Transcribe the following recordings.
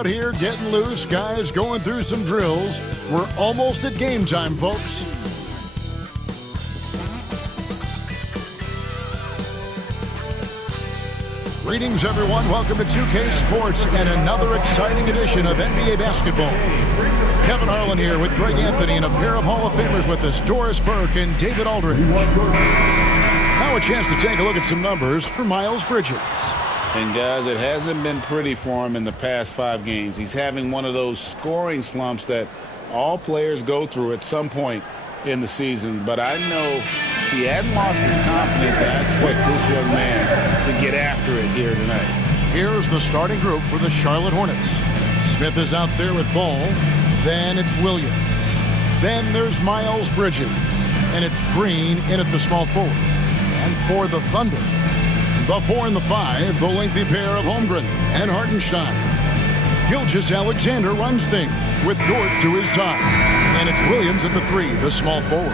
out here getting loose. Guys going through some drills. We're almost at game time, folks. Greetings, everyone. Welcome to 2K Sports and another exciting edition of NBA basketball. Kevin Harlan here with Greg Anthony and a pair of Hall of Famers with us, Doris Burke and David Aldridge. Now a chance to take a look at some numbers for Miles Bridges. And guys, it hasn't been pretty for him in the past 5 games. He's having one of those scoring slumps that all players go through at some point in the season. But I know he hadn't lost his confidence, and I expect this young man to get after it here tonight. Here's the starting group for the Charlotte Hornets. Smith is out there with Ball. Then it's Williams. Then there's Miles Bridges. And it's Green in at the small forward. And for the Thunder, the 4 and the 5, the lengthy pair of Holmgren and Hartenstein. Gilgeous-Alexander runs things with Dort to his side. And it's Williams at the 3, the small forward.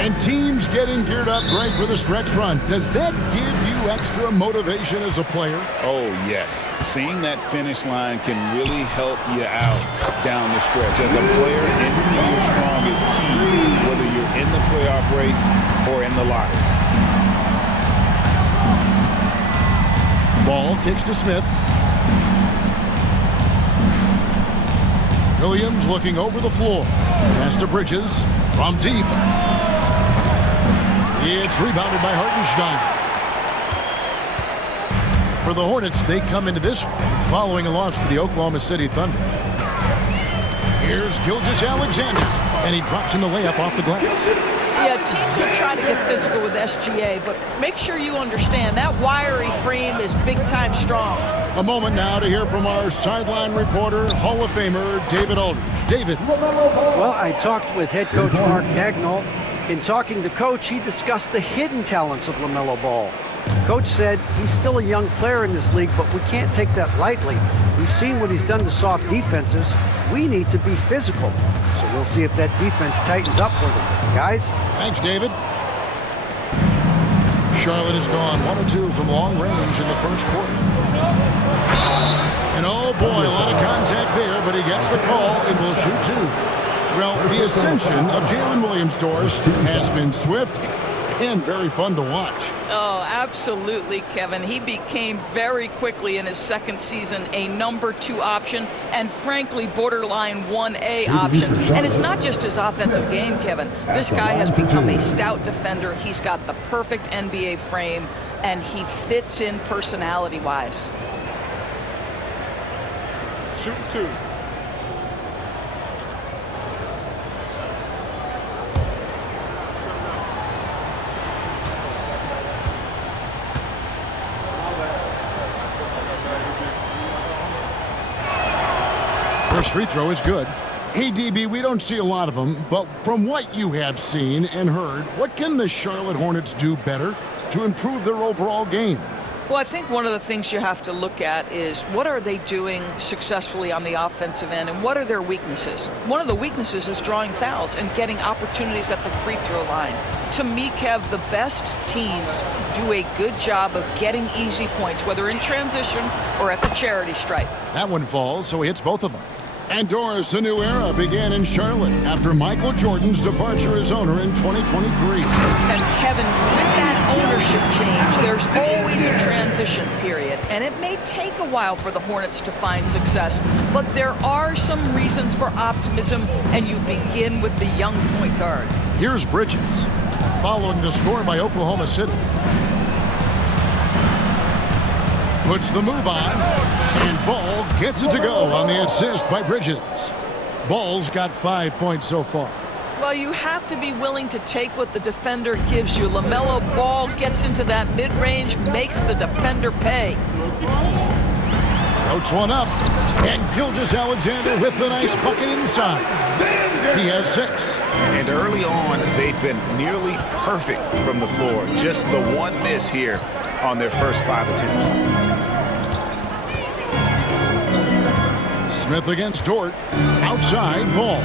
And teams getting geared up, Greg, for the stretch run. Does that give you extra motivation as a player? Oh, yes. Seeing that finish line can really help you out down the stretch. As a player, ending the year strong is key, whether you're in the playoff race or in the lottery. Ball kicks to Smith. Williams looking over the floor. Pass to Bridges from deep. It's rebounded by Hartenstein. For the Hornets, they come into this following a loss to the Oklahoma City Thunder. Here's Gilgeous-Alexander, and he drops in the layup off the glass. Yeah, teams will try to get physical with SGA, but make sure you understand that wiry frame is big-time strong. A moment now to hear from our sideline reporter, Hall of Famer David Aldridge. David. Well, I talked with head coach Mark Dagnall. In talking to Coach, he discussed the hidden talents of LaMelo Ball. Coach said he's still a young player in this league, but we can't take that lightly. We've seen what he's done to soft defenses. We need to be physical. So we'll see if that defense tightens up for them. Guys? Thanks, David. Charlotte has gone 1 of 2 from long range in the first quarter. And oh boy, a lot of contact there, but he gets the call and will shoot 2. Well, the ascension of Jalen Williams, Doris, has been swift and very fun to watch. Oh, absolutely, Kevin. He became very quickly in his second season a number 2 option and, frankly, borderline 1A option. And it's not just his offensive game, Kevin. This guy has become a stout defender. He's got the perfect NBA frame, and he fits in personality-wise. Shoot 2. First free throw is good. Hey, DB, we don't see a lot of them, but from what you have seen and heard, what can the Charlotte Hornets do better to improve their overall game? Well, I think one of the things you have to look at is what are they doing successfully on the offensive end and what are their weaknesses? One of the weaknesses is drawing fouls and getting opportunities at the free throw line. To me, Kev, the best teams do a good job of getting easy points, whether in transition or at the charity stripe. That one falls, so he hits both of them. And Doris, a new era began in Charlotte after Michael Jordan's departure as owner in 2023. And Kevin, with that ownership change, there's always a transition period, and it may take a while for the Hornets to find success, but there are some reasons for optimism, and you begin with the young point guard. Here's Bridges, following the score by Oklahoma City. Puts the move on, and Ball gets it to go on the assist by Bridges. Ball's got 5 points so far. Well, you have to be willing to take what the defender gives you. LaMelo Ball gets into that mid-range, makes the defender pay. Floats one up, and Gilgeous-Alexander with the nice bucket inside. He has 6. And early on, they've been nearly perfect from the floor. Just the one miss here on their first 5 attempts. Smith against Dort. Outside, Ball.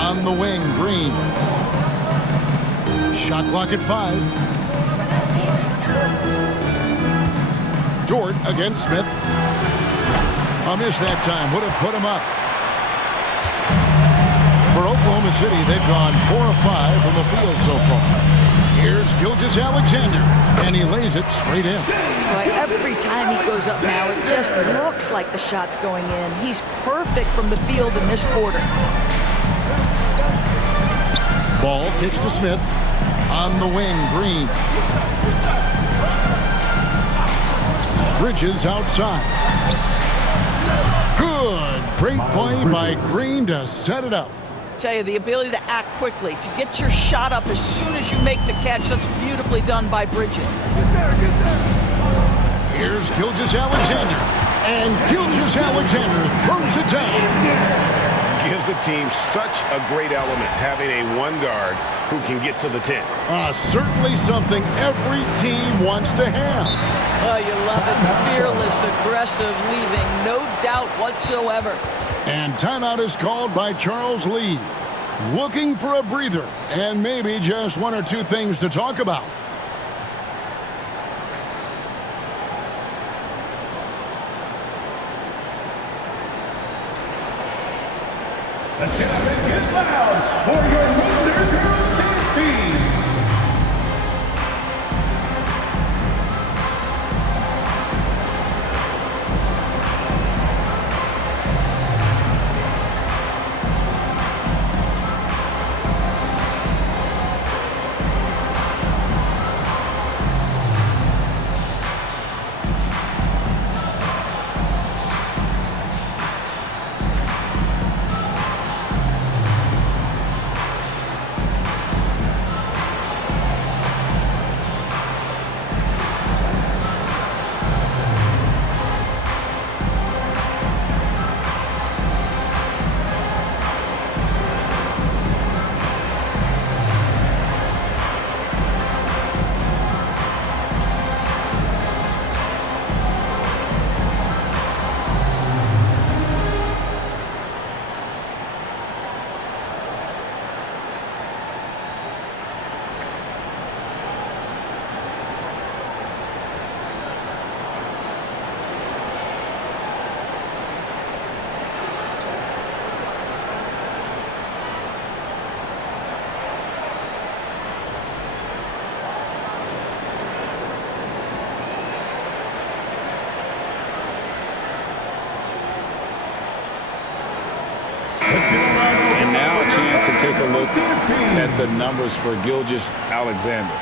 On the wing, Green. Shot clock at 5. Dort against Smith. A miss that time would have put him up. For Oklahoma City, they've gone 4 of 5 from the field so far. Here's Gilgeous-Alexander, and he lays it straight in. Boy, every time he goes up now, it just looks like the shot's going in. He's perfect from the field in this quarter. Ball kicks to Smith. On the wing, Green. Bridges outside. Good. Great play by Green to set it up. Tell you, the ability to act quickly, to get your shot up as soon as you make the catch, that's beautifully done by Bridges. Here's Gilgeous-Alexander, and Gilgeous-Alexander throws it down. Gives the team such a great element, having a one guard who can get to the 10. Certainly something every team wants to have. Oh, you love it. Fearless, aggressive, leaving no doubt whatsoever. And timeout is called by Charles Lee. Looking for a breather and maybe just one or two things to talk about. Let's get loud for your Wonder Girls dance team. And now a chance to take a look at the numbers for Gilgeous-Alexander.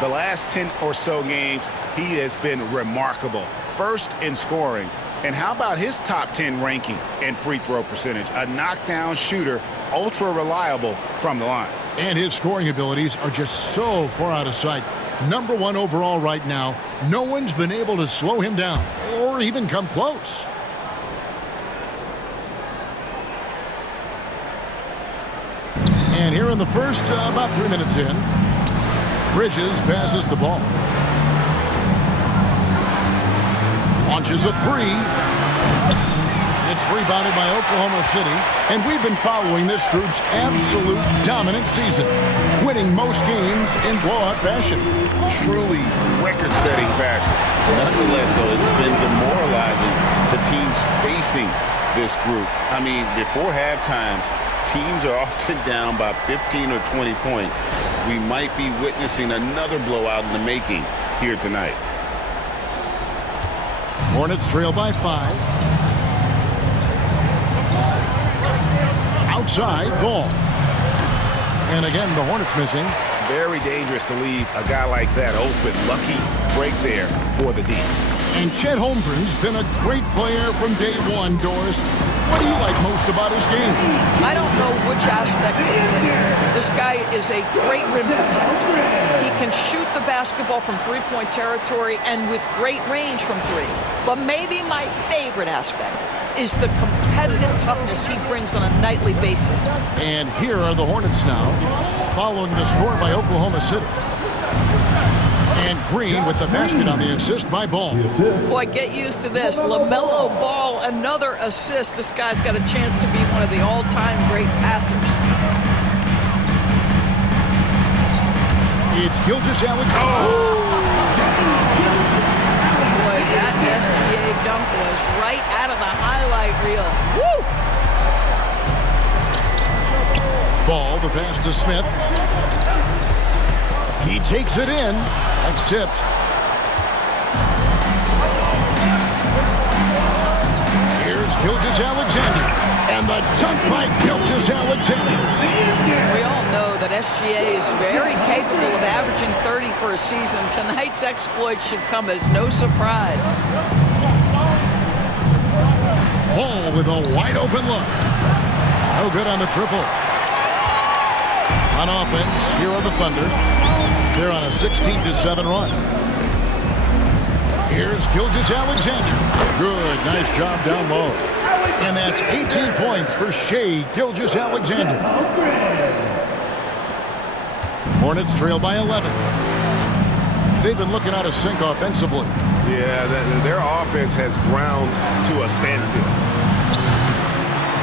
The last 10 or so games, he has been remarkable. First in scoring. And how about his top 10 ranking and free throw percentage? A knockdown shooter, ultra reliable from the line. And his scoring abilities are just so far out of sight. Number 1 overall right now. No one's been able to slow him down or even come close. And here in the first, about 3 minutes in, Bridges passes the ball. Launches a three. It's rebounded by Oklahoma City. And we've been following this group's absolute dominant season, winning most games in blowout fashion. Truly record-setting fashion. Nonetheless, though, it's been demoralizing to teams facing this group. I mean, before halftime, teams are often down by 15 or 20 points. We might be witnessing another blowout in the making here tonight. Hornets trail by 5. Outside, ball. And again, the Hornets missing. Very dangerous to leave a guy like that open. Lucky break there for the D. And Chet Holmgren's been a great player from day one, Doris. What do you like most about his game? I don't know which aspect to hit. This guy is a great rim protector. He can shoot the basketball from three-point territory and with great range from three. But maybe my favorite aspect is the competitive toughness he brings on a nightly basis. And here are the Hornets now, following the score by Oklahoma City. And Green with the basket on the assist by Ball. Boy, get used to this. LaMelo Ball, another assist. This guy's got a chance to be one of the all-time great passers. It's Gilgeous-Alexander. Boy, That SGA dunk was right out of the highlight reel. Woo! Ball, the pass to Smith. He takes it in. That's tipped. Here's Gilgeous-Alexander. And the dunk by Gilgeous-Alexander. We all know that SGA is very capable of averaging 30 for a season. Tonight's exploit should come as no surprise. Ball with a wide open look. No good on the triple. On offense, here are the Thunder. They're on a 16-7 run. Here's Gilgeous-Alexander. Good, nice job down low. And that's 18 points for Shai Gilgeous-Alexander. Hornets trail by 11. They've been looking out of sync offensively. Yeah, their offense has ground to a standstill.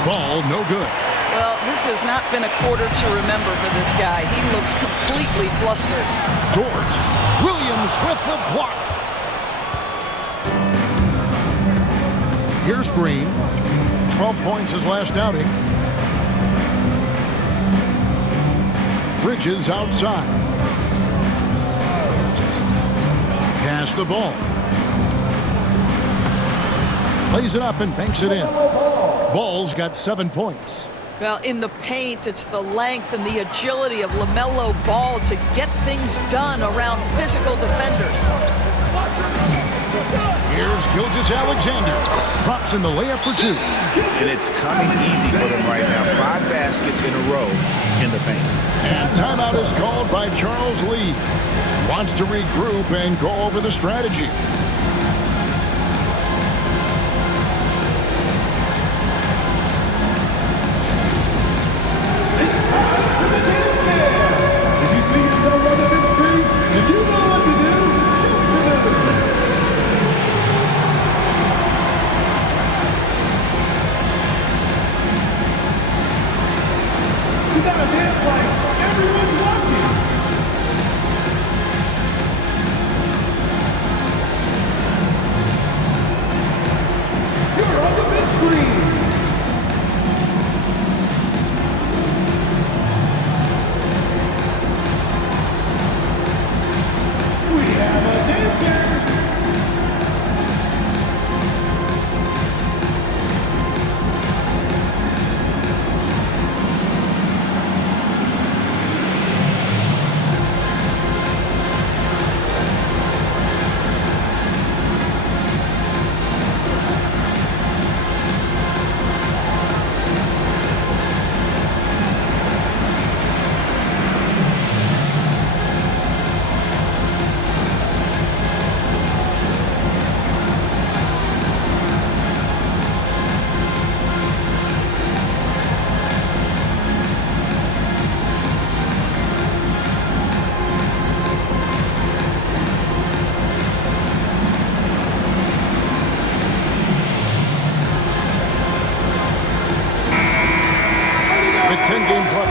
Ball, no good. Well, this has not been a quarter to remember for this guy. He looks completely flustered. Dort. Williams with the block. Here's Green. 12 points his last outing. Bridges outside. Pass the ball. Lays it up and banks it in. Ball's got 7 points. Well, in the paint, it's the length and the agility of LaMelo Ball to get things done around physical defenders. Here's Gilgeous-Alexander. Drops in the layup for 2. And it's coming easy for them right now. 5 baskets in a row in the paint. And timeout is called by Charles Lee. Wants to regroup and go over the strategy.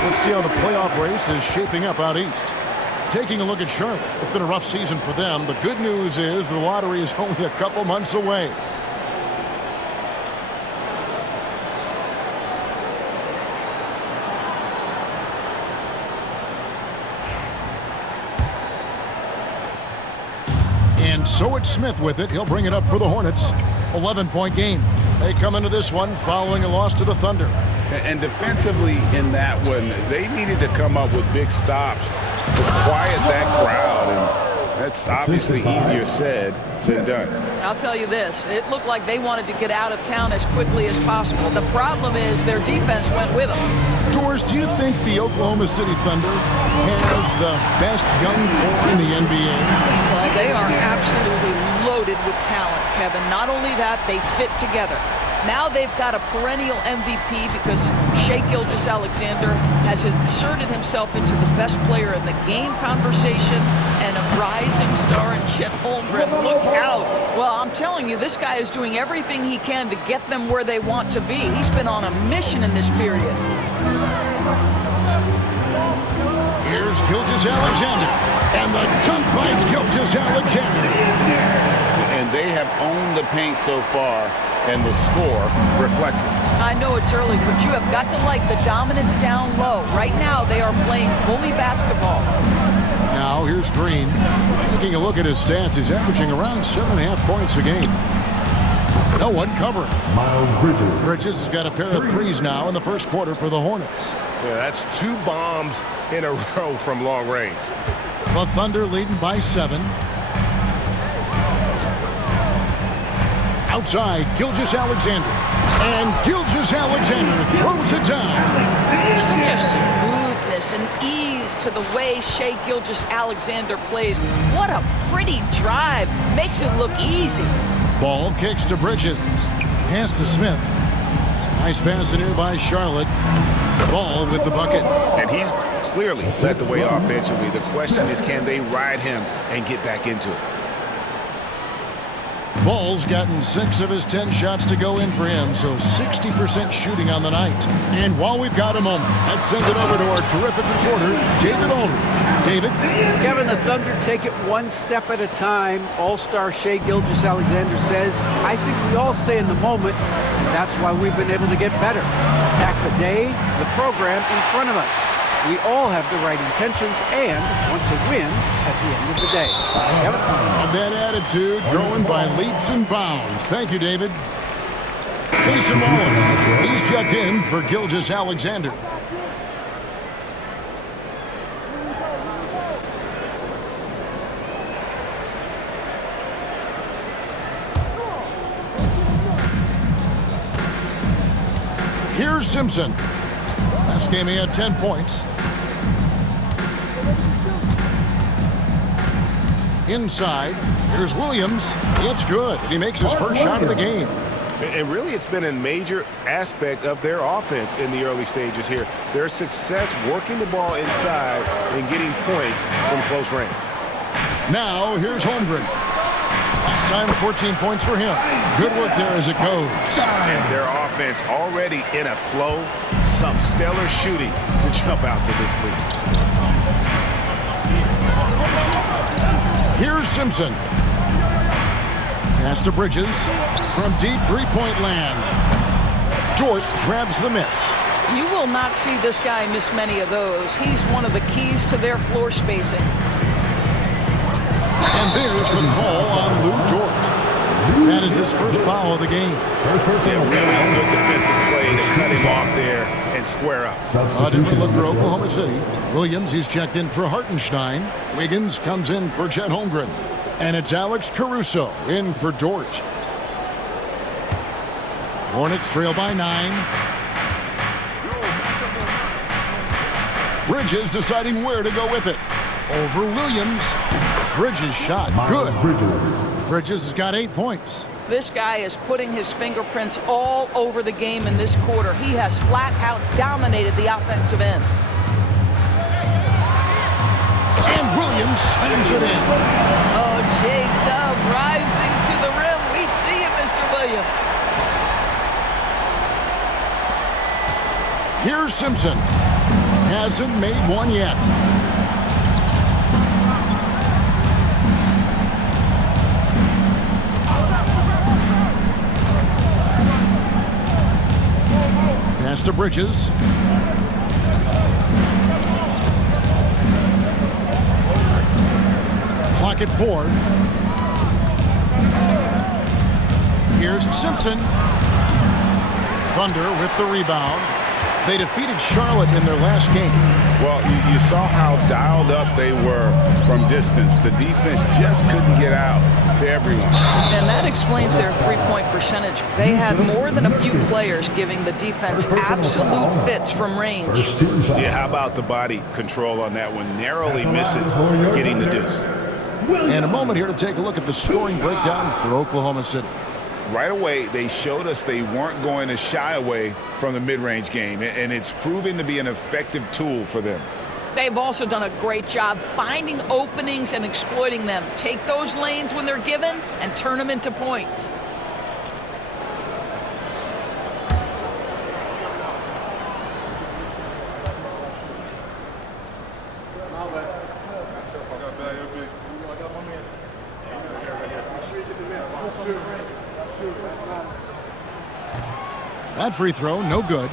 Let's see how the playoff race is shaping up out east. Taking a look at Charlotte, it's been a rough season for them. The good news is the lottery is only a couple months away. And so it's Smith with it. He'll bring it up for the Hornets. 11-point game. They come into this one following a loss to the Thunder. And defensively in that one, they needed to come up with big stops to quiet that crowd. And that's obviously easier said than done. I'll tell you this. It looked like they wanted to get out of town as quickly as possible. The problem is their defense went with them. Doors, do you think the Oklahoma City Thunder has the best young core in the NBA? Well, they are absolutely loaded with talent, Kevin. Not only that, they fit together. Now they've got a perennial MVP because Shai Gilgeous-Alexander has inserted himself into the best player in the game conversation and a rising star in Chet Holmgren. Look out. Well, I'm telling you, this guy is doing everything he can to get them where they want to be. He's been on a mission in this period. Here's Gilgeous-Alexander. And the dunk by Gilgeous-Alexander. And they have owned the paint so far, and the score reflects it. I know it's early, but you have got to like the dominance down low. Right now, they are playing bully basketball. Now, here's Green. Taking a look at his stats, he's averaging around 7.5 points a game. No one covering. Miles Bridges. Bridges has got a pair of threes now in the first quarter for the Hornets. Yeah, that's 2 bombs in a row from long range. The Thunder leading by 7. Outside, Gilgeous-Alexander. And Gilgeous-Alexander throws it down. Such a smoothness and ease to the way Shai Gilgeous-Alexander plays. What a pretty drive. Makes it look easy. Ball kicks to Bridges. Pass to Smith. It's a nice pass in here by Charlotte. Ball with the bucket. And he's clearly led the way offensively. The question is, can they ride him and get back into it? Ball's gotten 6 of his 10 shots to go in for him, so 60% shooting on the night. And while we've got a moment, let's send it over to our terrific reporter, David Aldridge. David? Kevin, the Thunder take it one step at a time. All-star Shai Gilgeous-Alexander says, I think we all stay in the moment, and that's why we've been able to get better. Attack the day, the program in front of us. We all have the right intentions and want to win at the end of the day. Kevin? And that attitude growing by leaps and bounds. Thank you, David. Jason Wallace. He's checked in for Gilgeous-Alexander. Here's Simpson. Last game he had 10 points. Inside, here's Williams. It's good, and he makes his first shot of the game. And really, it's been a major aspect of their offense in the early stages here. Their success working the ball inside and getting points from close range. Now, here's Holmgren. Last time, 14 points for him. Good work there as it goes. And their offense already in a flow. Some stellar shooting to jump out to this lead. Here's Simpson. Pass to Bridges from deep three-point land. Dort grabs the miss. You will not see this guy miss many of those. He's one of the keys to their floor spacing. And there's the call on Lou Dort. That is his first foul of the game. Yeah, really good defensive play to cut him off there and square up. A different look for Oklahoma City. Williams, he's checked in for Hartenstein. Wiggins comes in for Chet Holmgren. And it's Alex Caruso in for Dort. Hornets trail by 9. Bridges deciding where to go with it. Over Williams. Bridges shot. Good. Bridges has got 8 points. This guy is putting his fingerprints all over the game in this quarter. He has flat out dominated the offensive end. And Williams slams it in. Oh, J-Dub rising to the rim. We see it, Mr. Williams. Here's Simpson. Hasn't made one yet. Pass to Bridges. Clock at 4. Here's Simpson. Thunder with the rebound. They defeated Charlotte in their last game. Well, you saw how dialed up they were from distance. The defense just couldn't get out to everyone. And that explains their three-point percentage. They had more than a few players giving the defense absolute fits from range. Yeah, how about the body control on that one? Narrowly misses getting the deuce. And a moment here to take a look at the scoring breakdown for Oklahoma City. Right away, they showed us they weren't going to shy away from the mid-range game, and it's proving to be an effective tool for them. They've also done a great job finding openings and exploiting them. Take those lanes when they're given and turn them into points. That free throw, no good.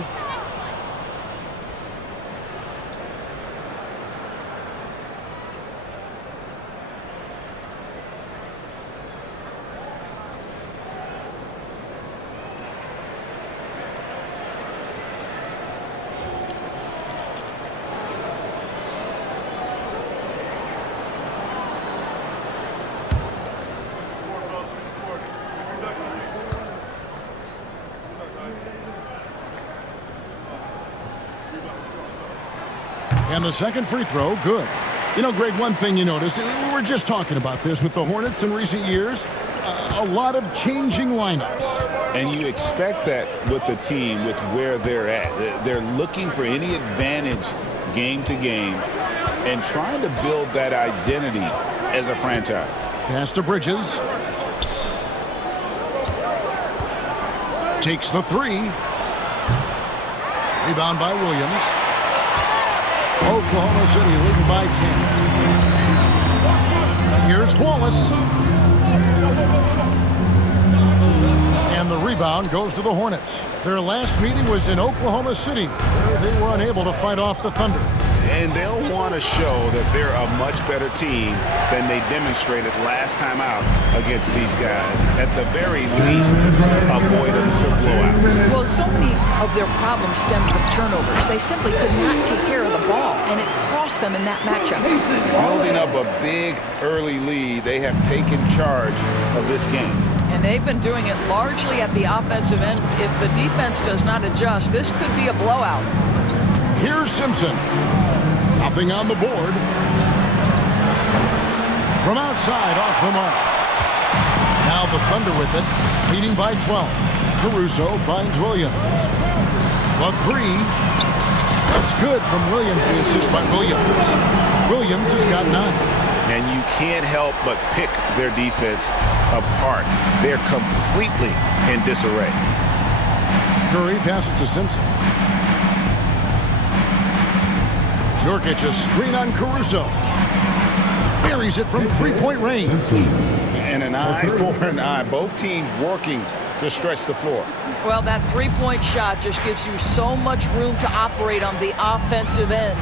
And the second free throw, good. You know, Greg, one thing you notice, we were just talking about this with the Hornets in recent years, a lot of changing lineups. And you expect that with the team, with where they're at. They're looking for any advantage game to game and trying to build that identity as a franchise. Pass to Bridges. Takes the three. Rebound by Williams. Oklahoma City leading by 10. Here's Wallace. And the rebound goes to the Hornets. Their last meeting was in Oklahoma City, where they were unable to fight off the Thunder. And they'll want to show that they're a much better team than they demonstrated last time out against these guys. At the very least, avoid a blowout. Well, so many of their problems stem from turnovers. They simply could not take care of the ball, and it cost them in that matchup. Building up a big early lead, they have taken charge of this game. And they've been doing it largely at the offensive end. If the defense does not adjust, this could be a blowout. Here's Simpson. Nothing on the board. From outside, off the mark. Now the Thunder with it, leading by 12. Caruso finds Williams. The three. That's good from Williams. The assist by Williams. Williams has got 9. And you can't help but pick their defense apart. They're completely in disarray. Curry passes to Simpson. Nurkic, a screen on Caruso. Buries it from three-point range. And an eye for an eye. Both teams working to stretch the floor. Well, that three-point shot just gives you so much room to operate on the offensive end.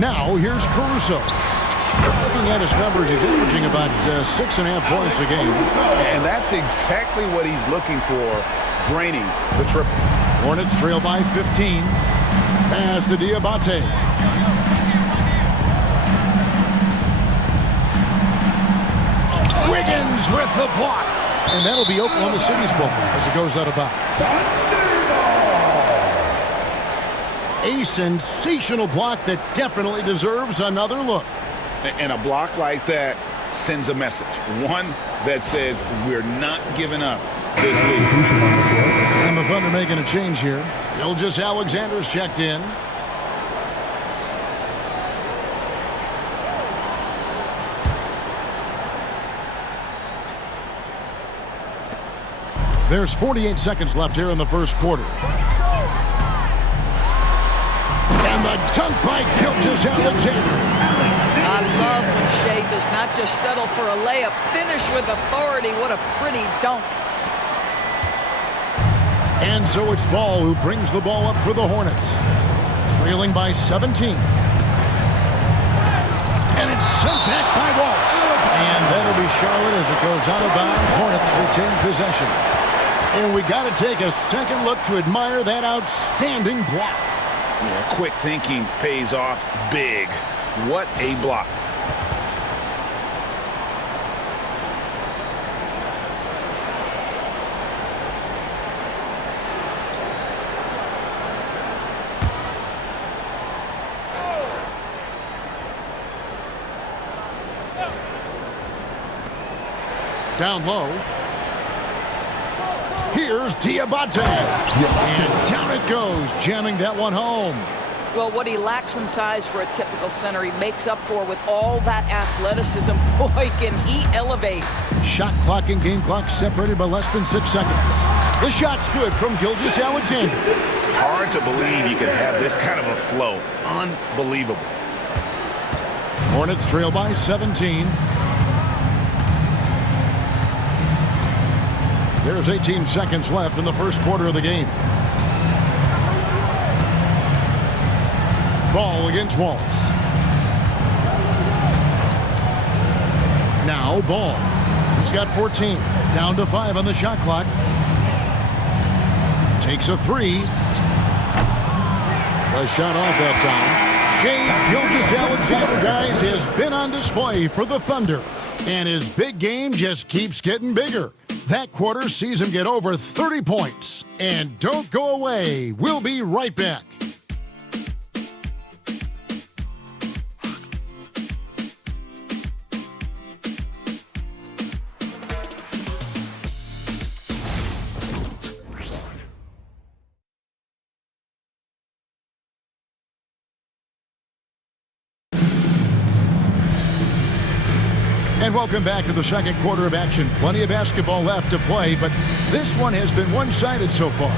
Now, here's Caruso. Looking at his numbers, he's averaging about 6.5 points a game. And that's exactly what he's looking for, draining the triple. Hornets trail by 15. Pass to Diabate. Wiggins with the block. And that'll be Oklahoma City's ball as it goes out of bounds. A sensational block that definitely deserves another look. And a block like that sends a message. One that says we're not giving up this lead. And the Thunder making a change here. Gilgeous Alexander's checked in. There's 48 seconds left here in the first quarter. And the dunk by Gilgeous Alexander. I love when Shea does not just settle for a layup. Finish with authority. What a pretty dunk. And so it's Ball who brings the ball up for the Hornets. Trailing by 17. And it's sent back by Wallace. And that'll be Charlotte as it goes out of bounds. Hornets retain possession. And we got to take a second look to admire that outstanding block. Yeah, quick thinking pays off big. What a block. Down low. Here's Diabate. And down it goes, jamming that one home. Well, what he lacks in size for a typical center, he makes up for with all that athleticism. Boy, can he elevate. Shot clock and game clock separated by less than 6 seconds. The shot's good from Gilgeous Alexander. Hard to believe you could have this kind of a flow. Unbelievable. Hornets trail by 17. There's 18 seconds left in the first quarter of the game. Ball against Wallace. Now Ball. He's got 14. Down to 5 on the shot clock. Takes a 3. A shot off that time. Shai Gilgeous-Alexander, guys, has been on display for the Thunder. And his big game just keeps getting bigger. That quarter sees him get over 30 points. And don't go away. We'll be right back. And welcome back to the second quarter of action. Plenty of basketball left to play, but this one has been one-sided so far.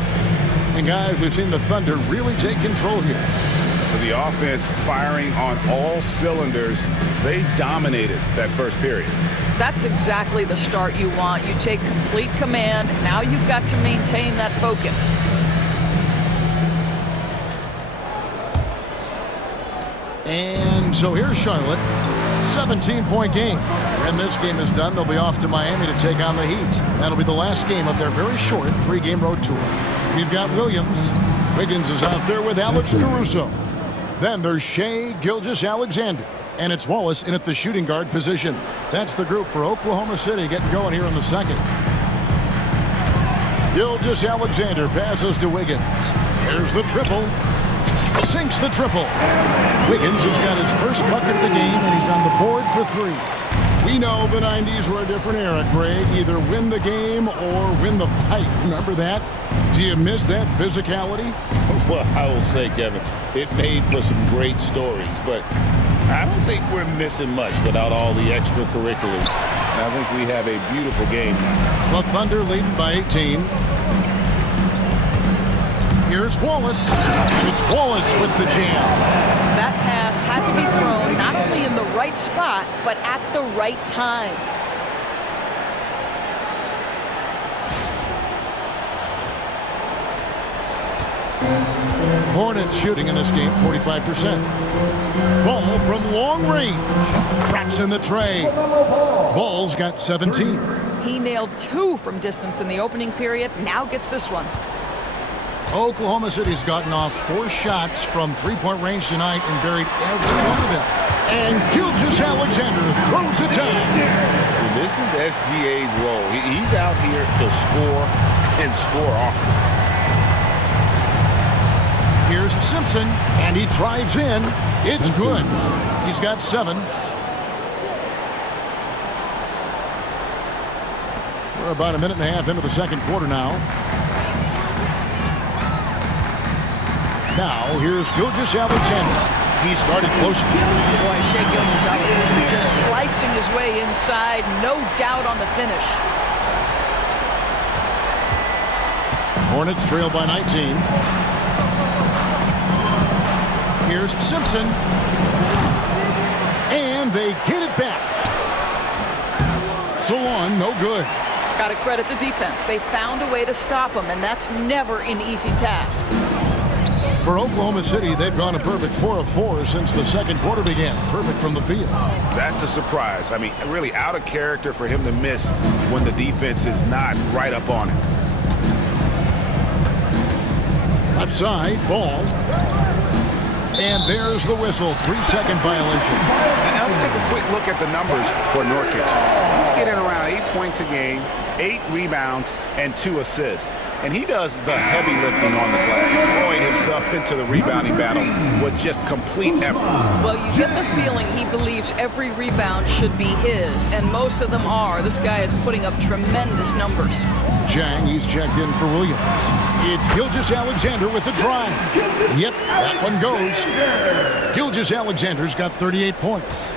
And guys, we've seen the Thunder really take control here. The offense firing on all cylinders. They dominated that first period. That's exactly the start you want. You take complete command. Now you've got to maintain that focus. And so here's Charlotte. 17-point game. When this game is done, they'll be off to Miami to take on the Heat. That'll be the last game of their very short 3-game road tour. We've got Williams. Wiggins is out there with Alex Caruso. Then there's Shai Gilgeous-Alexander. And it's Wallace in at the shooting guard position. That's the group for Oklahoma City getting going here in the second. Gilgeous-Alexander passes to Wiggins. Here's the triple. Sinks the triple. Wiggins has got his first bucket of the game, and he's on the board for 3. We know the 90s were a different era, Greg. Either win the game or win the fight. Remember that? Do you miss that physicality? Well, I will say, Kevin, it made for some great stories, but I don't think we're missing much without all the extracurriculars. And I think we have a beautiful game now. The Thunder leading by 18. Here's Wallace, and it's Wallace with the jam. That pass had to be thrown not only in the right spot, but at the right time. Hornets shooting in this game, 45%. Ball from long range. Traps in the tray. Ball's got 17. He nailed 2 from distance in the opening period, now gets this one. Oklahoma City's gotten off 4 shots from 3-point range tonight and buried every one of them. And Gilgeous-Alexander throws it down. And this is SGA's role. He's out here to score and score often. Here's Simpson, and he drives in. It's good. He's got 7. We're about a minute and a half into the second quarter now. Now, here's Gilgeous-Alexander. He started close. Boy, Shai Gilgeous-Alexander just slicing his way inside. No doubt on the finish. Hornets trail by 19. Here's Simpson. And they get it back. So on, no good. Got to credit the defense. They found a way to stop him, and that's never an easy task. For Oklahoma City, they've gone a perfect 4 of 4 since the second quarter began. Perfect from the field. That's a surprise. I mean, really out of character for him to miss when the defense is not right up on it. Left side, Ball. And there's the whistle. 3-second violation. Now let's take a quick look at the numbers for Nurkic. He's getting around 8 points a game, 8 rebounds, and 2 assists. And he does the heavy lifting on the glass, throwing himself into the rebounding battle with just complete effort. Well, you get the feeling he believes every rebound should be his, and most of them are. This guy is putting up tremendous numbers. Jang, he's checked in for Williams. It's Gilgeous-Alexander with the drive. Yep, that one goes. Gilgeous-Alexander's got 38 points.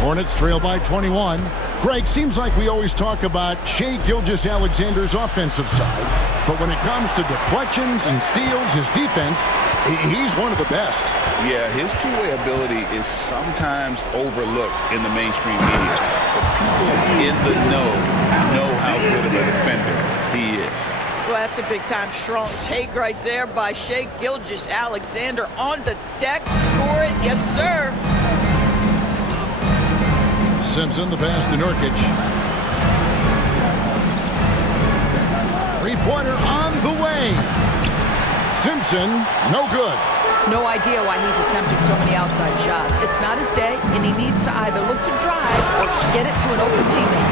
Hornets trail by 21. Greg, seems like we always talk about Shai Gilgeous-Alexander's offensive side, but when it comes to deflections and steals, his defense, he's one of the best. Yeah, his two-way ability is sometimes overlooked in the mainstream media, but people in the know know how good of a defender he is. Well, that's a big-time strong take right there by Shai Gilgeous-Alexander on the deck. Score it. Yes, sir. Simpson, the pass to Nurkic. Three-pointer on the way. Simpson, no good. No idea why he's attempting so many outside shots. It's not his day, and he needs to either look to drive or get it to an open teammate.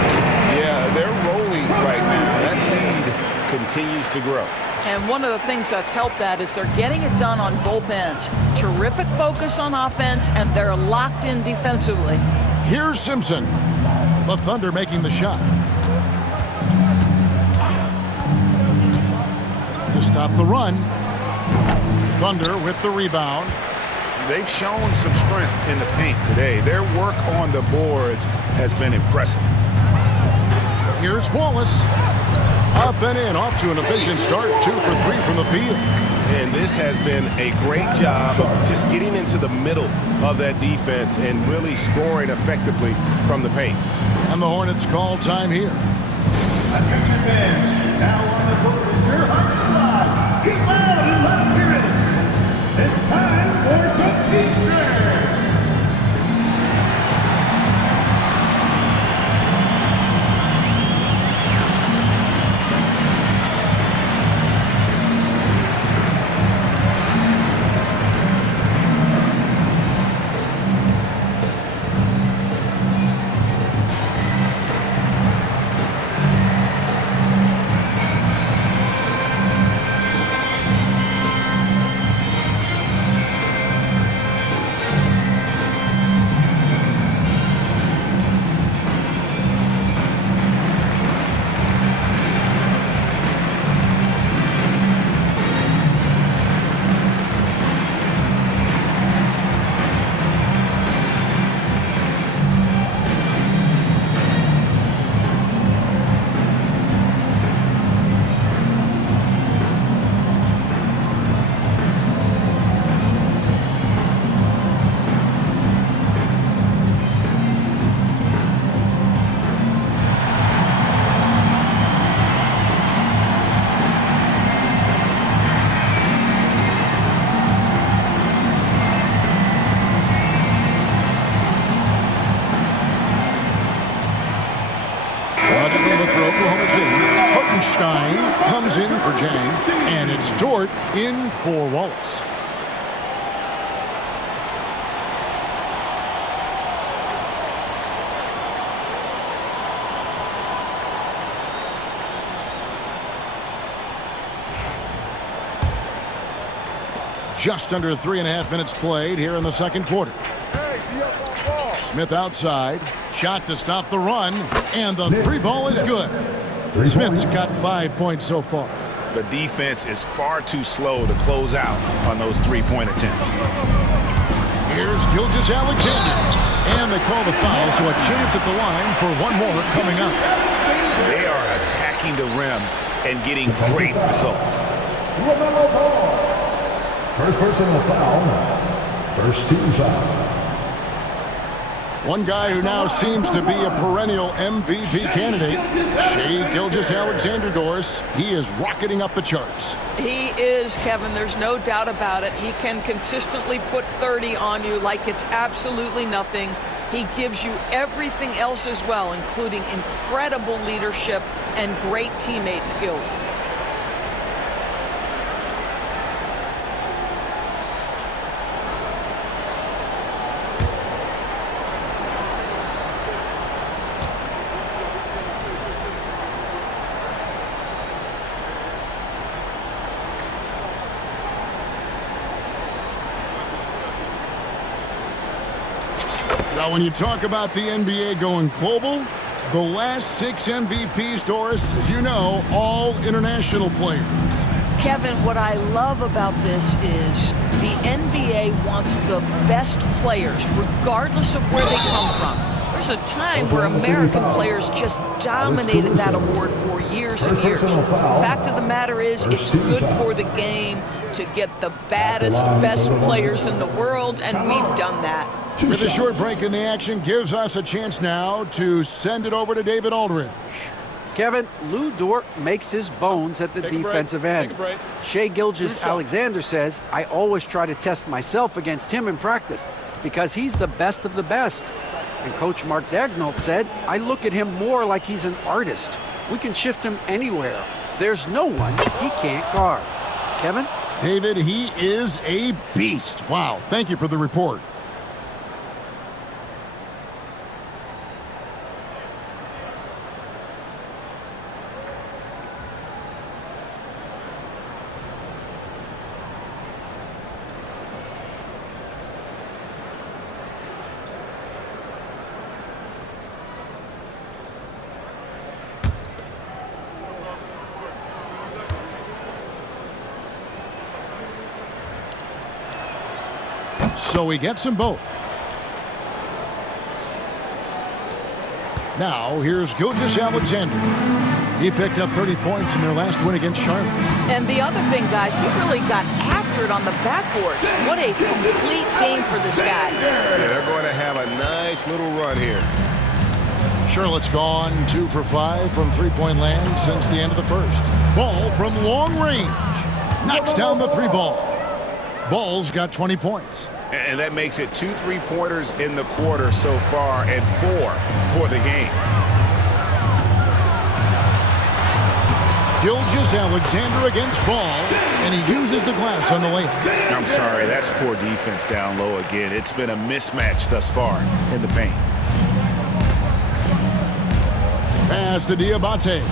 Yeah, they're rolling right now. That lead continues to grow. And one of the things that's helped that is they're getting it done on both ends. Terrific focus on offense, and they're locked in defensively. Here's Simpson. The Thunder making the shot. To stop the run. Thunder with the rebound. They've shown some strength in the paint today. Their work on the boards has been impressive. Here's Wallace. Up and in, off to an efficient start. 2 for 3 from the field. And this has been a great job of just getting into the middle of that defense and really scoring effectively from the paint. And the Hornets call time here. Now on the court is your hot spot. Get loud and let them hear it. It's time for some teacher. Comes in for Jang, and it's Dort in for Wallace. Just under 3.5 minutes played here in the second quarter. Smith outside, shot to stop the run, and the three ball is good. Smith's got 5 points so far. The defense is far too slow to close out on those three-point attempts. Here's Gilgeous-Alexander. And they call the foul, so a chance at the line for one more coming up. They are attacking the rim and getting great results. First personal foul. First team foul. One guy who now seems to be a perennial MVP candidate, Shai Gilgeous-Alexander, Doris. He is rocketing up the charts. He is, Kevin. There's no doubt about it. He can consistently put 30 on you like it's absolutely nothing. He gives you everything else as well, including incredible leadership and great teammate skills. Now, when you talk about the NBA going global, the last 6 MVPs, Doris, as you know, all international players. Kevin, what I love about this is the NBA wants the best players, regardless of where they come from. There's a time where American players just dominated that award for years and years. The fact of the matter is, it's good for the game to get the baddest, best players in the world, and we've done that. With a short break in the action gives us a chance now to send it over to David Aldridge. Kevin, Lou Dort makes his bones at the defensive end. Shai Gilgeous-Alexander says, I always try to test myself against him in practice because he's the best of the best. And Coach Mark Daigneault said, I look at him more like he's an artist. We can shift him anywhere. There's no one he can't guard. Kevin? David, he is a beast. Wow, thank you for the report. So he gets them both. Now, here's Gilgeous-Alexander. He picked up 30 points in their last win against Charlotte. And the other thing, guys, he really got after it on the backboard. What a complete game for this guy. Yeah, they're going to have a nice little run here. Charlotte's gone 2 for 5 from three-point land since the end of the first. Ball from long range. Knocks down the 3-ball. Ball's got 20 points. And that makes it 2 3-pointers in the quarter so far and 4 for the game. Gilgeous-Alexander against Ball, and he uses the glass on the layup. I'm sorry, that's poor defense down low again. It's been a mismatch thus far in the paint. Pass to Diabate.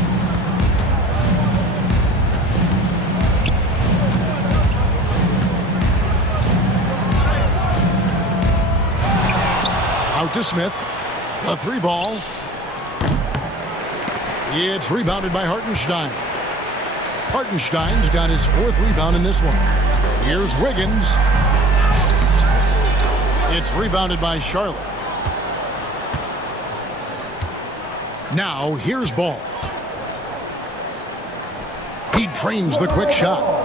Out to Smith. A 3-ball. It's rebounded by Hartenstein. Hartenstein's got his 4th rebound in this one. Here's Wiggins. It's rebounded by Charlotte. Now here's Ball. He drains the quick shot.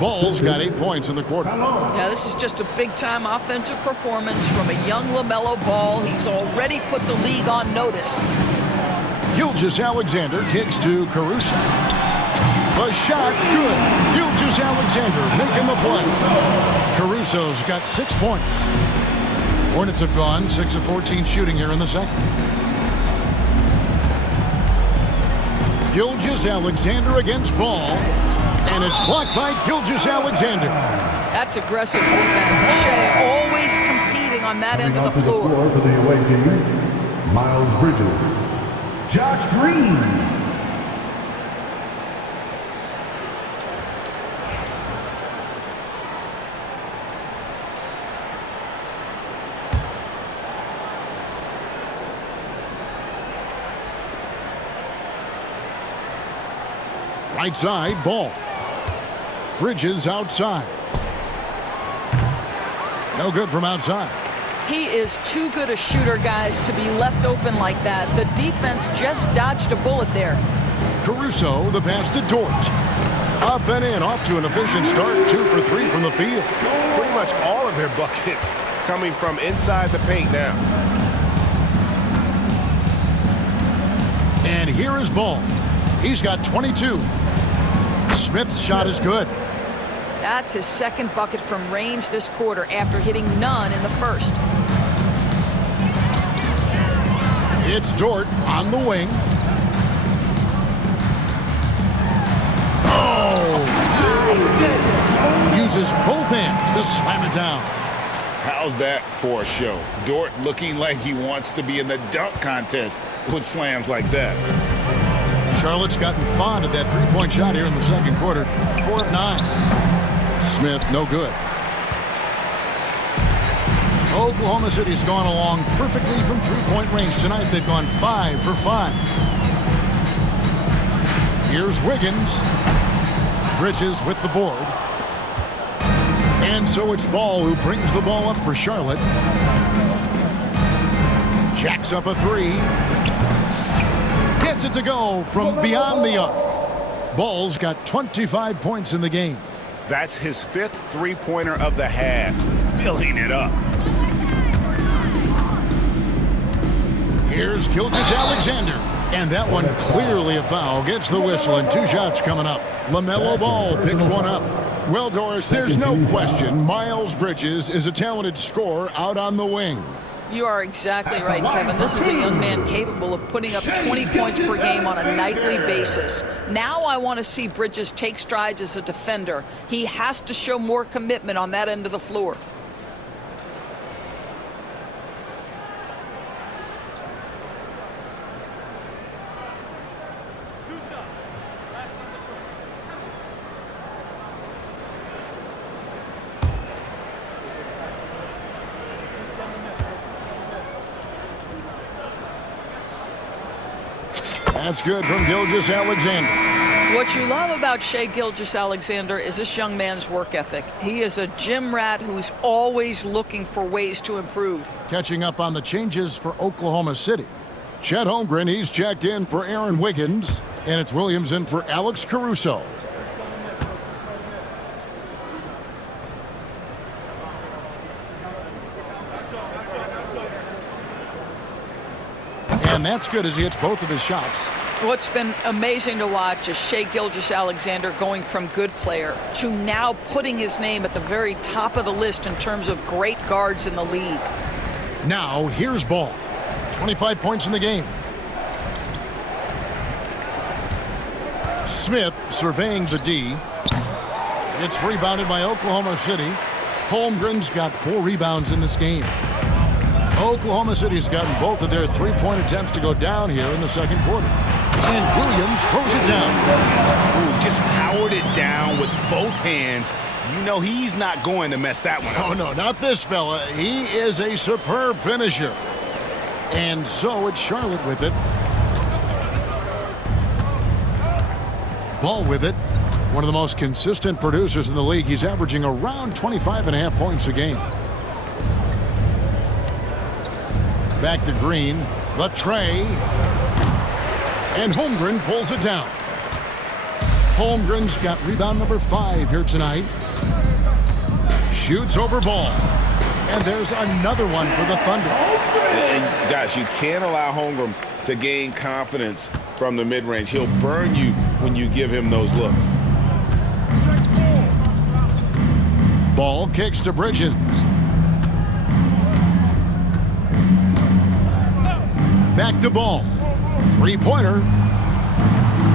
Ball's got 8 points in the quarter. Yeah, this is just a big-time offensive performance from a young LaMelo Ball. He's already put the league on notice. Gilgeous-Alexander kicks to Caruso. The shot's good. Gilgeous-Alexander making the play. Caruso's got 6 points. Hornets have gone 6 of 14 shooting here in the second. Gilgeous-Alexander against Ball. And it's blocked by Gilgeous-Alexander. That's aggressive defense. Shai always competing on that end of the floor. For the away team, Miles Bridges, Josh Green. Right side, Ball. Bridges outside. No good from outside. He is too good a shooter, guys, to be left open like that. The defense just dodged a bullet there. Caruso, the pass to Dort. Up and in, off to an efficient start. 2 for 3 from the field. Pretty much all of their buckets coming from inside the paint now. And here is Ball. He's got 22. Smith's shot is good. That's his 2nd bucket from range this quarter after hitting none in the first. It's Dort on the wing. Oh! My goodness. Uses both hands to slam it down. How's that for a show? Dort looking like he wants to be in the dunk contest with slams like that. Charlotte's gotten fond of that 3-point shot here in the second quarter. 4 of 9. Smith, no good. Oklahoma City's gone along perfectly from 3-point range tonight. They've gone 5 for 5. Here's Wiggins. Bridges with the board. And so it's Ball who brings the ball up for Charlotte. Jacks up a 3. Gets it to go from beyond the arc. Ball's got 25 points in the game. That's his 5th 3-pointer of the half, filling it up. Here's Gilgeous-Alexander. And that one clearly a foul. Gets the whistle and 2 shots coming up. LaMelo Ball picks one up. Well, Doris, there's no question Miles Bridges is a talented scorer out on the wing. You are exactly right, Kevin. This is a young man capable of putting up 20 points per game on a nightly basis. Now I want to see Bridges take strides as a defender. He has to show more commitment on that end of the floor. That's good from Gilgeous-Alexander. What you love about Shai Gilgeous-Alexander is this young man's work ethic. He is a gym rat who's always looking for ways to improve. Catching up on the changes for Oklahoma City. Chet Holmgren, he's checked in for Aaron Wiggins. And it's Williams in for Alex Caruso. And that's good as he hits both of his shots. What's been amazing to watch is Shai Gilgeous-Alexander going from good player to now putting his name at the very top of the list in terms of great guards in the league. Now, here's Ball. 25 points in the game. Smith surveying the D. It's rebounded by Oklahoma City. Holmgren's got 4 rebounds in this game. Oklahoma City's gotten both of their 3-point attempts to go down here in the second quarter. And Williams throws it down. Ooh, just powered it down with both hands. You know he's not going to mess that one up. Oh, no, not this fella. He is a superb finisher. And so it's Charlotte with it. Ball with it. One of the most consistent producers in the league. He's averaging around 25.5 points a game. Back to Green, the tray, and Holmgren pulls it down. Holmgren's got rebound number 5 here tonight. Shoots over Ball, and there's another one for the Thunder. And guys, you can't allow Holmgren to gain confidence from the mid-range. He'll burn you when you give him those looks. Ball kicks to Bridges. Back to Ball. 3-pointer.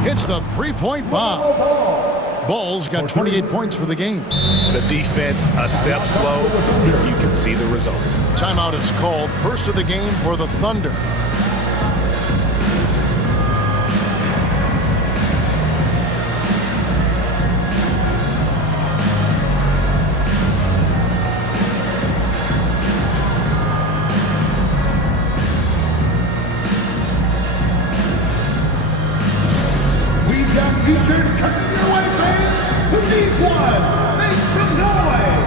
Hits the 3-point bomb. Ball's got 28 points for the game. The defense a step slow. You can see the results. Timeout is called. First of the game for the Thunder. Features coming your way, fans. Who needs one? Make some noise.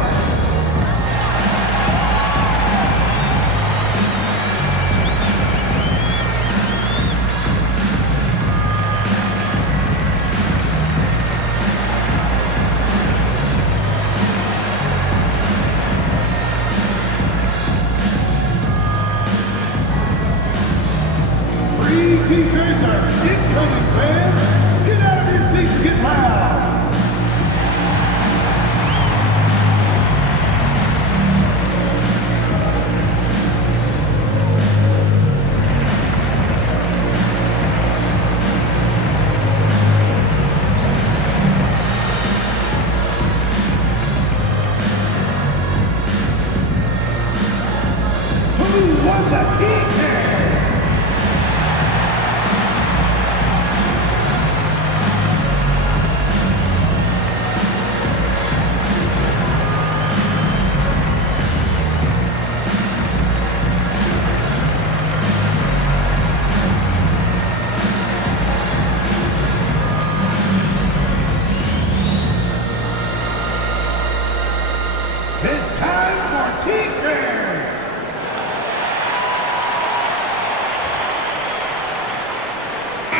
Free t-shirts are incoming, fans. Get out of your seats, get loud! Who wants a t-shirt? It's time for t-shirts!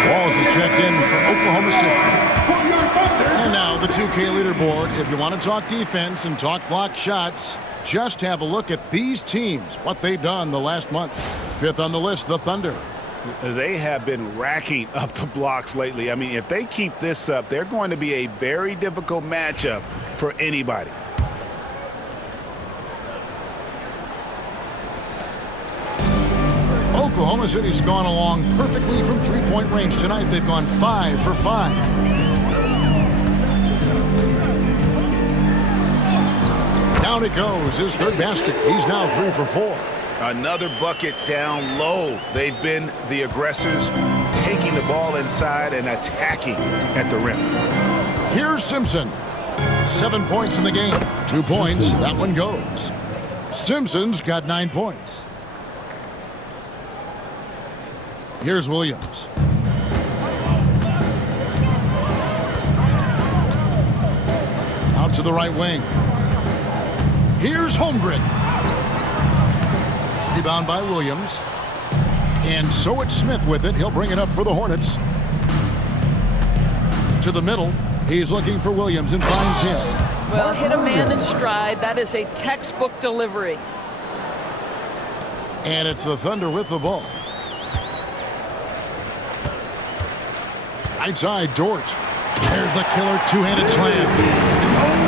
Walls is checked in for Oklahoma City. For your Thunder! And now the 2K leaderboard. If you want to talk defense and talk block shots, just have a look at these teams, what they've done the last month. 5th on the list, the Thunder. They have been racking up the blocks lately. I mean, if they keep this up, they're going to be a very difficult matchup for anybody. Oklahoma City's gone along perfectly from three-point range tonight. They've gone 5 for 5. Down it goes, his third basket. He's now 3 for 4. Another bucket down low. They've been the aggressors, taking the ball inside and attacking at the rim. Here's Simpson. 7 points in the game. 2 points. That one goes. Simpson's got 9 points. Here's Williams. Out to the right wing. Here's Holmgren. Rebound by Williams. And so it's Smith with it. He'll bring it up for the Hornets. To the middle. He's looking for Williams and finds him. Well, hit a man in stride. That is a textbook delivery. And it's the Thunder with the ball. Right side, Dort. There's the killer two-handed slam.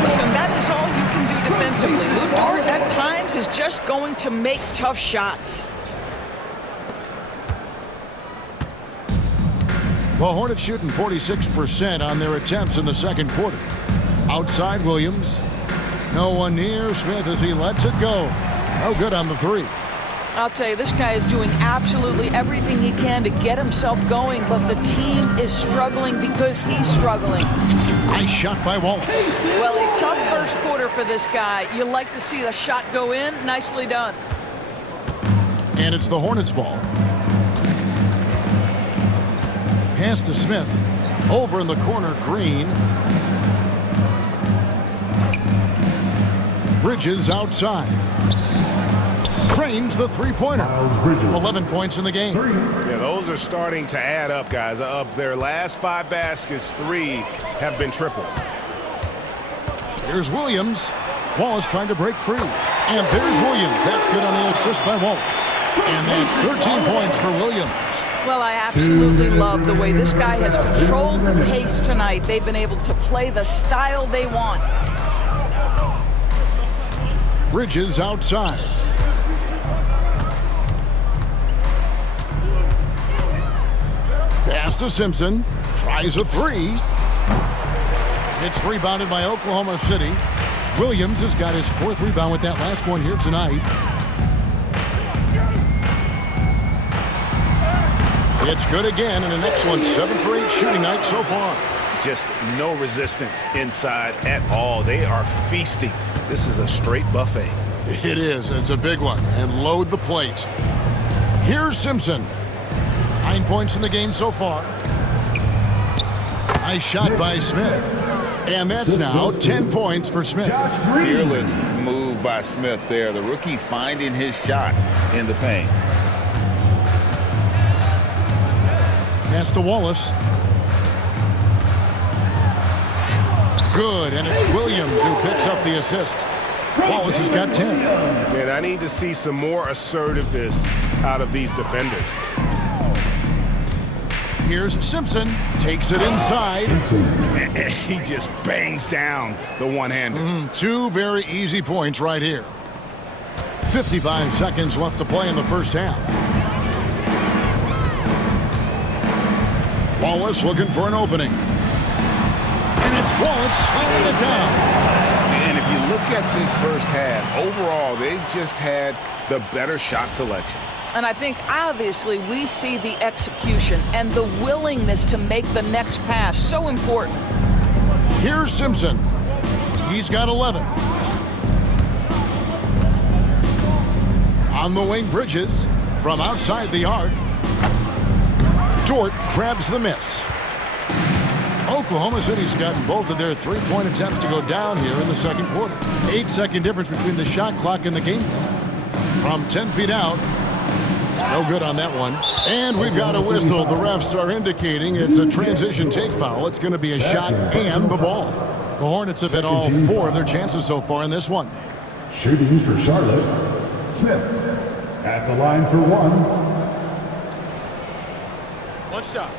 Listen, that is all you can do defensively. Lou Dort at times is just going to make tough shots. The Hornets shooting 46% on their attempts in the second quarter. Outside Williams. No one near Smith as he lets it go. No good on the three. I'll tell you, this guy is doing absolutely everything he can to get himself going, but the team is struggling because he's struggling. Nice shot by Wallace. Well, a tough first quarter for this guy. You like to see the shot go in. Nicely done. And it's the Hornets' ball. Pass to Smith. Over in the corner, Green. Bridges outside. Cranes the three-pointer. 11 points in the game. Yeah, those are starting to add up, guys. Of their last 5 baskets, 3 have been triples. Here's Williams. Wallace trying to break free. And there's Williams. That's good on the assist by Wallace. And that's 13 points for Williams. Well, I absolutely love the way this guy has controlled the pace tonight. They've been able to play the style they want. Bridges outside. Pass to Simpson. Tries a three. It's rebounded by Oklahoma City. Williams has got his 4th rebound with that last one here tonight. It's good again, and an excellent 7 for 8 shooting night so far. Just no resistance inside at all. They are feasting. This is a straight buffet. It is. It's a big one. And load the plate. Here's Simpson. 9 points in the game so far. Nice shot by Smith. And that's now 10 points for Smith. Fearless move by Smith there. The rookie finding his shot in the paint. Pass to Wallace. Good, and it's Williams who picks up the assist. Wallace has got 10. And I need to see some more assertiveness out of these defenders. Here's Simpson. Takes it inside. He just bangs down the one-hander. 2 very easy points right here. 55 seconds left to play in the first half. Wallace looking for an opening. And it's Wallace slamming it down. And if you look at this first half, overall, they've just had the better shot selection. And I think, obviously, we see the execution and the willingness to make the next pass so important. Here's Simpson. He's got 11. On the wing, Bridges from outside the arc. Dort grabs the miss. Oklahoma City's gotten both of their 3-point attempts to go down here in the second quarter. 8-second difference between the shot clock and the game clock. From 10 feet out. No good on that one. And we've got a whistle. The refs are indicating it's a transition take foul. It's going to be a shot and the ball. The Hornets have hit all 4 of their chances so far in this one. Shooting for Charlotte, Smith. At the line for 1. One shot.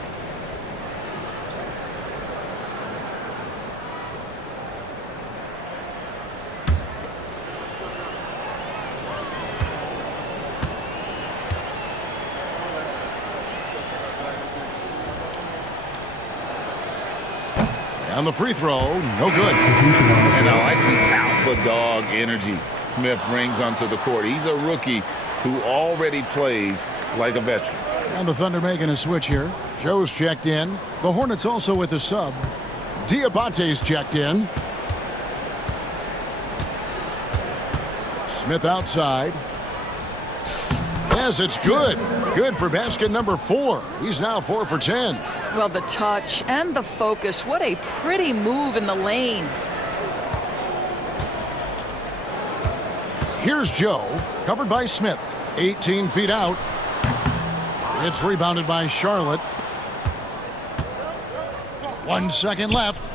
And the free throw, no good. And I like the alpha dog energy Smith brings onto the court. He's a rookie who already plays like a veteran. And the Thunder making a switch here. Joe's checked in. The Hornets also with a sub. Diabate's checked in. Smith outside. Yes, it's good. Good for basket number 4. He's now 4 for 10. Well, the touch and the focus. What a pretty move in the lane. Here's Joe, covered by Smith. 18 feet out. It's rebounded by Charlotte. 1 second left.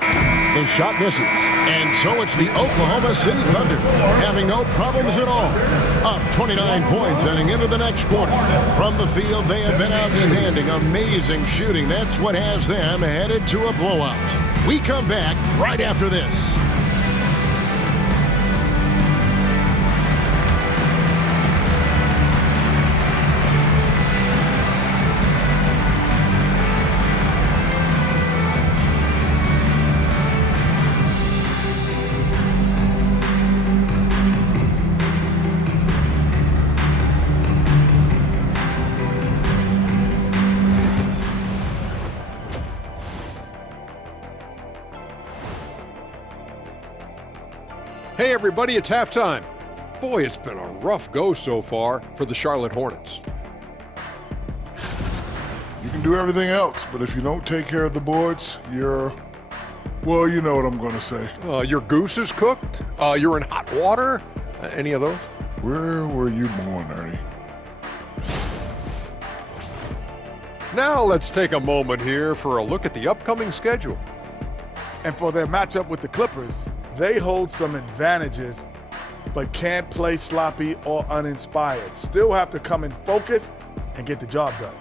The shot misses. And so it's the Oklahoma City Thunder having no problems at all. Up 29 points heading into the next quarter. From the field, they have been outstanding. Amazing shooting. That's what has them headed to a blowout. We come back right after this. Hey everybody, it's halftime. Boy, it's been a rough go so far for the Charlotte Hornets. You can do everything else, but if you don't take care of the boards, well, you know what I'm going to say. Your goose is cooked? You're in hot water? Any of those? Where were you born, Ernie? Now let's take a moment here for a look at the upcoming schedule. And for their matchup with the Clippers, they hold some advantages, but can't play sloppy or uninspired. Still have to come in focused and get the job done.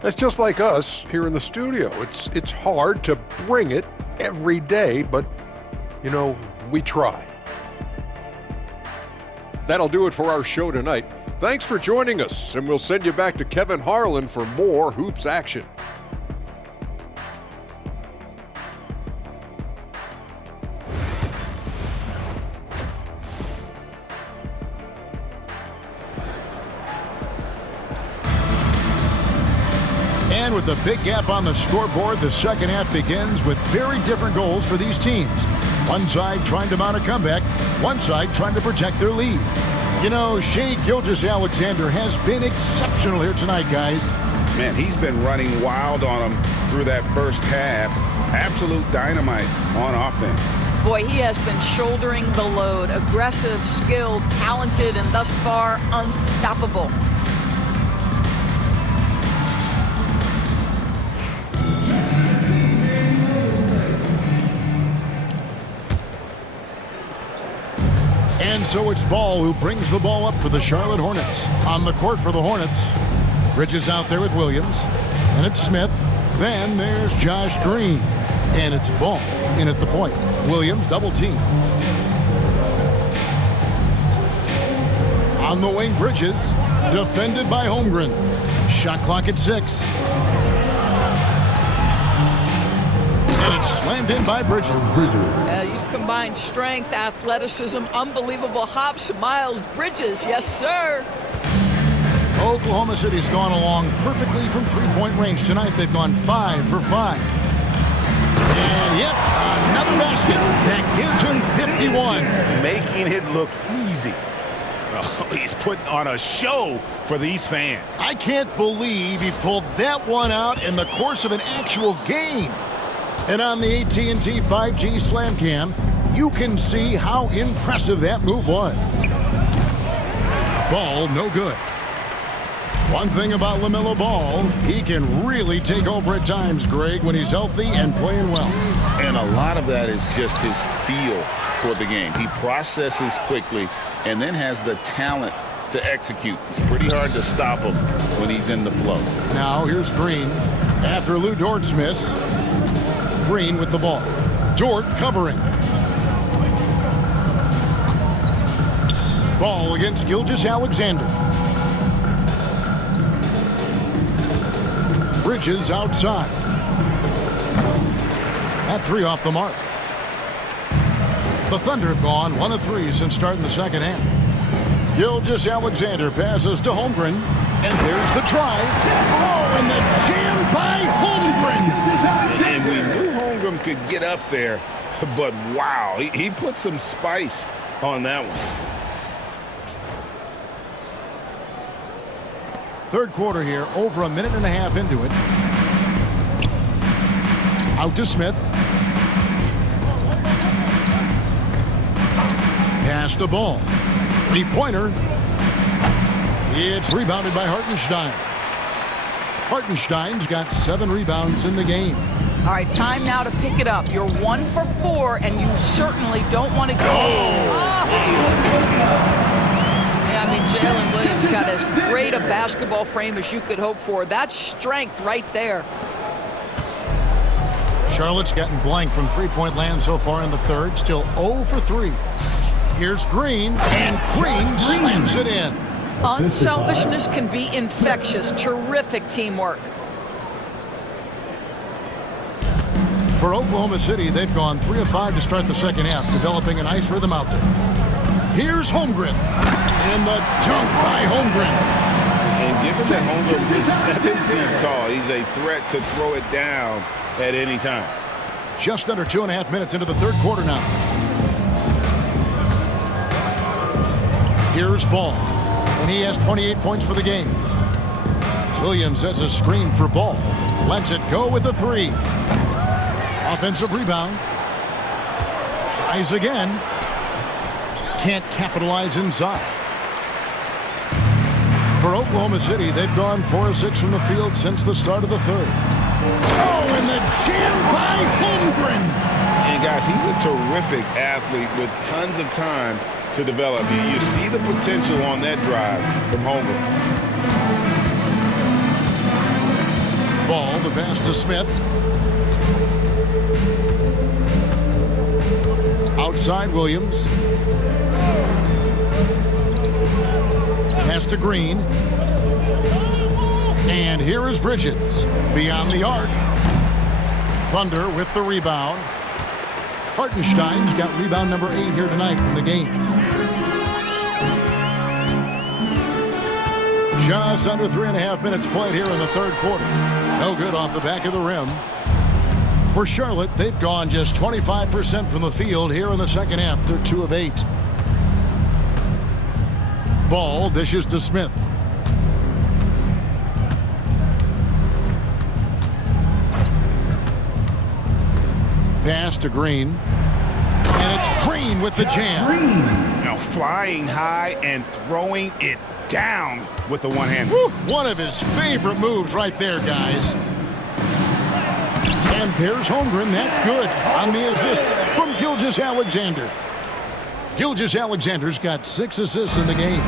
That's just like us here in the studio. It's hard to bring it every day, but, you know, we try. That'll do it for our show tonight. Thanks for joining us, and we'll send you back to Kevin Harlan for more hoops action. And with the big gap on the scoreboard, the second half begins with very different goals for these teams. One side trying to mount a comeback, one side trying to protect their lead. You know, Shai Gilgeous-Alexander has been exceptional here tonight, guys. Man, he's been running wild on them through that first half. Absolute dynamite on offense. Boy, he has been shouldering the load. Aggressive, skilled, talented, and thus far unstoppable. And so it's Ball who brings the ball up for the Charlotte Hornets. On the court for the Hornets, Bridges out there with Williams. And it's Smith. Then there's Josh Green. And it's Ball in at the point. Williams double team. On the wing, Bridges. Defended by Holmgren. Shot clock at 6. And it's slammed in by Bridges. You combine strength, athleticism, unbelievable hops. Miles Bridges, yes, sir. Oklahoma City's gone along perfectly from three-point range tonight. They've gone 5 for 5. And yep, another basket that gives him 51. Making it look easy. Oh, he's putting on a show for these fans. I can't believe he pulled that one out in the course of an actual game. And on the AT&T 5G Slam Cam, you can see how impressive that move was. Ball, no good. One thing about LaMelo Ball, he can really take over at times, Greg, when he's healthy and playing well. And a lot of that is just his feel for the game. He processes quickly and then has the talent to execute. It's pretty hard to stop him when he's in the flow. Now here's Green after Lou Dort's miss. Green with the ball. Dort covering. Ball against Gilgeous-Alexander. Bridges outside. That three off the mark. The Thunder have gone 1 of 3 since starting the second half. Gilgeous-Alexander passes to Holmgren. And there's the drive. Oh, and the jam by Holmgren. And we knew Holmgren could get up there, but wow, he put some spice on that one. Third quarter here, over a minute and a half into it. Out to Smith. Pass the ball. Three-pointer. It's rebounded by Hartenstein. Hartenstein's got 7 rebounds in the game. All right, time now to pick it up. You're 1 for 4, and you certainly don't want to go. Yeah, I mean, Jalen Williams got as great a basketball frame as you could hope for. That's strength right there. Charlotte's gotten blank from three-point land so far in the third. Still 0 for 3. Here's Green, and Green slams it in. Unselfishness can be infectious. Terrific teamwork. For Oklahoma City, they've gone 3 of 5 to start the second half, developing a nice rhythm out there. Here's Holmgren. And the dunk by Holmgren. And given that Holmgren is 7 feet tall, he's a threat to throw it down at any time. Just under 2.5 minutes into the third quarter now. Here's Ball. And he has 28 points for the game. Williams sets a screen for Ball. Lets it go with a 3. Offensive rebound. Tries again. Can't capitalize inside. For Oklahoma City, they've gone 4 of 6 from the field since the start of the third. Oh, and the jam by Holmgren. And guys, he's a terrific athlete with tons of time to develop. You see the potential on that drive from Holmgren. Ball, the pass to Smith. Outside Williams. Pass to Green. And here is Bridges. Beyond the arc. Thunder with the rebound. Hartenstein's got rebound number 8 here tonight in the game. Just under 3.5 minutes played here in the third quarter. No good off the back of the rim. For Charlotte, they've gone just 25% from the field here in the second half. They're 2 of 8. Ball dishes to Smith. Pass to Green. And it's Green with the jam. Now flying high and throwing it down with the one hand. One of his favorite moves right there, guys. And there's Holmgren. That's good on the assist from Gilgeous-Alexander. Gilgeous-Alexander's got 6 assists in the game.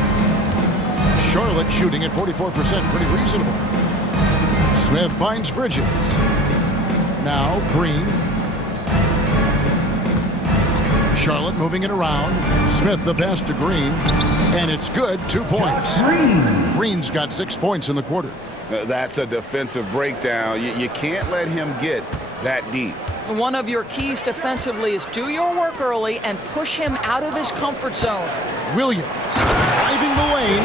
Charlotte shooting at 44%, pretty reasonable. Smith finds Bridges. Now Green. Charlotte moving it around. Smith the pass to Green. And it's good, 2 points. Green's got 6 points in the quarter. That's a defensive breakdown. You can't let him get that deep. One of your keys defensively is do your work early and push him out of his comfort zone. Williams driving the lane.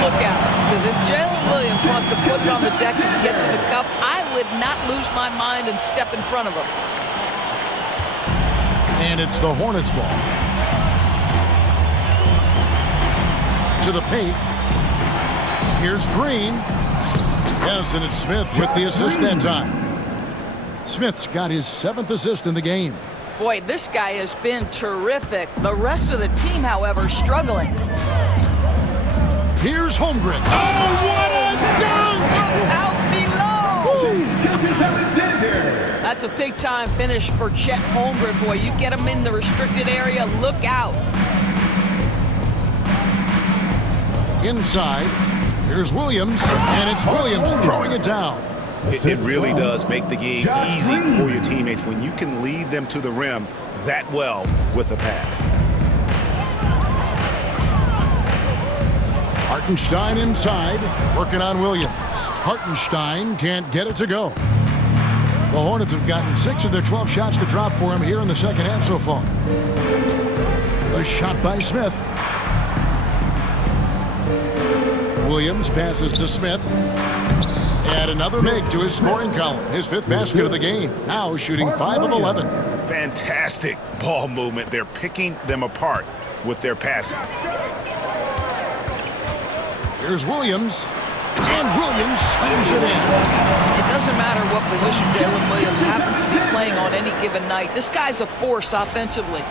Look out, because if Jalen Williams wants to put it on the deck and get to the cup, I would not lose my mind and step in front of him. And it's the Hornets ball. To the paint. Here's Green. Yes, and it's Smith with the assist that time. Smith's got his 7th assist in the game. Boy, this guy has been terrific. The rest of the team, however, struggling. Here's Holmgren. Oh, what a dunk! Out below! That's a big-time finish for Chet Holmgren. Boy, you get him in the restricted area, look out. Inside, here's Williams, and it's Williams throwing it down. It really does make the game easy for your teammates when you can lead them to the rim that well with a pass. Hartenstein inside, working on Williams. Hartenstein can't get it to go. The Hornets have gotten 6 of their 12 shots to drop for him here in the second half so far. A shot by Smith. Williams passes to Smith. And another make to his scoring column. His 5th basket of the game. Now shooting 5 of 11. Fantastic ball movement. They're picking them apart with their passing. Here's Williams. And Williams slams it in. It doesn't matter what position Jalen Williams happens to be playing on any given night. This guy's a force offensively.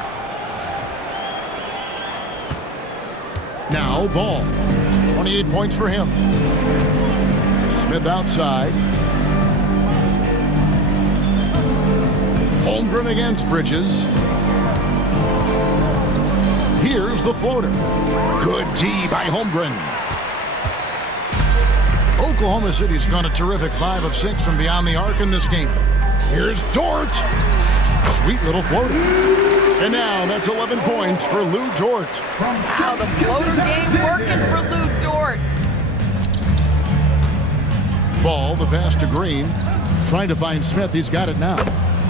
Now Ball. 28 points for him. Smith outside. Holmgren against Bridges. Here's the floater. Good D by Holmgren. Oklahoma City's gone a terrific 5 of 6 from beyond the arc in this game. Here's Dort. Sweet little floater. And now that's 11 points for Lou Dort. Wow, the floater game working for Lou Dort. Ball, the pass to Green. Trying to find Smith. He's got it now.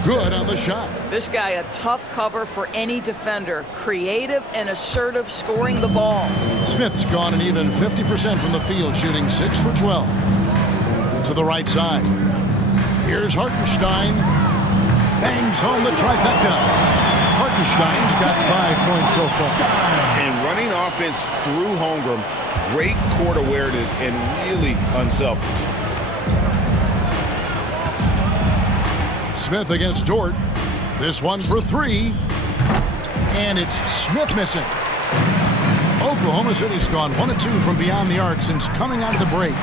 Good on the shot. This guy a tough cover for any defender. Creative and assertive scoring the ball. Smith's gone an even 50% from the field, shooting 6 for 12. To the right side. Here's Hartenstein. Bangs home the trifecta. Hartenstein's got 5 points so far. And running offense through Holmgren, great court awareness and really unselfish. Smith against Dort. This one for 3. And it's Smith missing. Oklahoma City's gone 1 of 2 from beyond the arc since coming out of the break.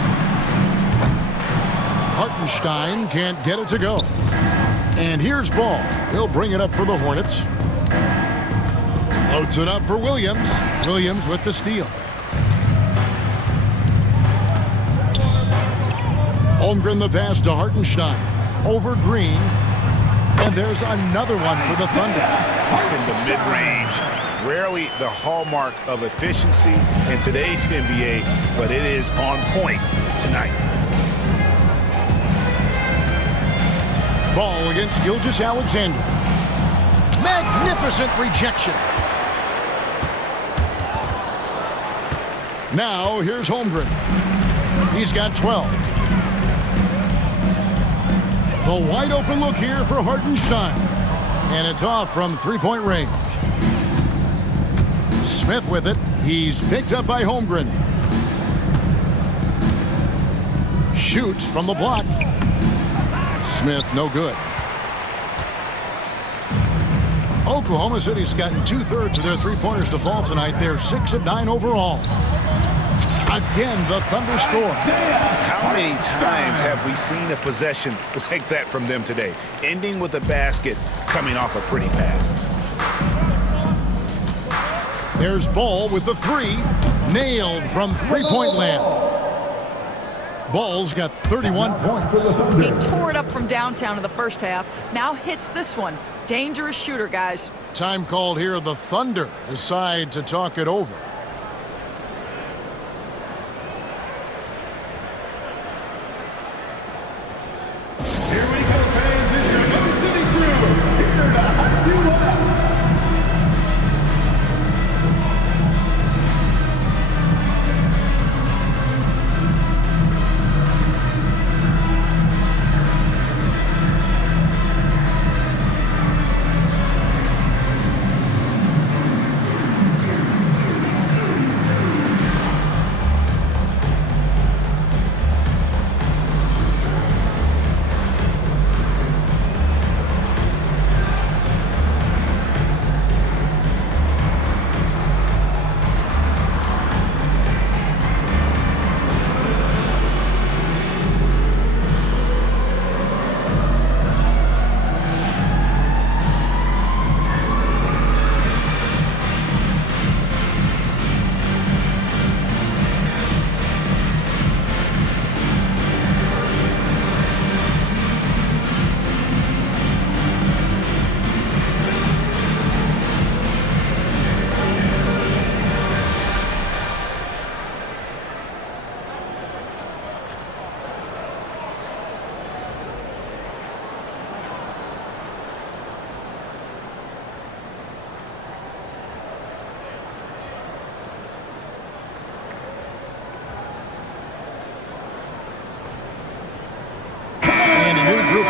Hartenstein can't get it to go. And here's Ball. He'll bring it up for the Hornets. Floats it up for Williams. Williams with the steal. Holmgren the pass to Hartenstein. Over Green. And there's another one for the Thunder. In the mid-range. Rarely the hallmark of efficiency in today's NBA, but it is on point tonight. Ball against Gilgeous-Alexander. Magnificent rejection. Now here's Holmgren. He's got 12. The wide open look here for Hartenstein. And it's off from 3-point range. Smith with it. He's picked up by Holmgren. Shoots from the block. Smith, no good. Oklahoma City's gotten 2/3 of their three-pointers to fall tonight. They're 6 of 9 overall. Again, the Thunder score. How many times have we seen a possession like that from them today? Ending with a basket, coming off a pretty pass. There's Ball with the 3. Nailed from three-point land. Ball's got 31 points. He tore it up from downtown in the first half. Now hits this one. Dangerous shooter, guys. Time called here. The Thunder decide to talk it over.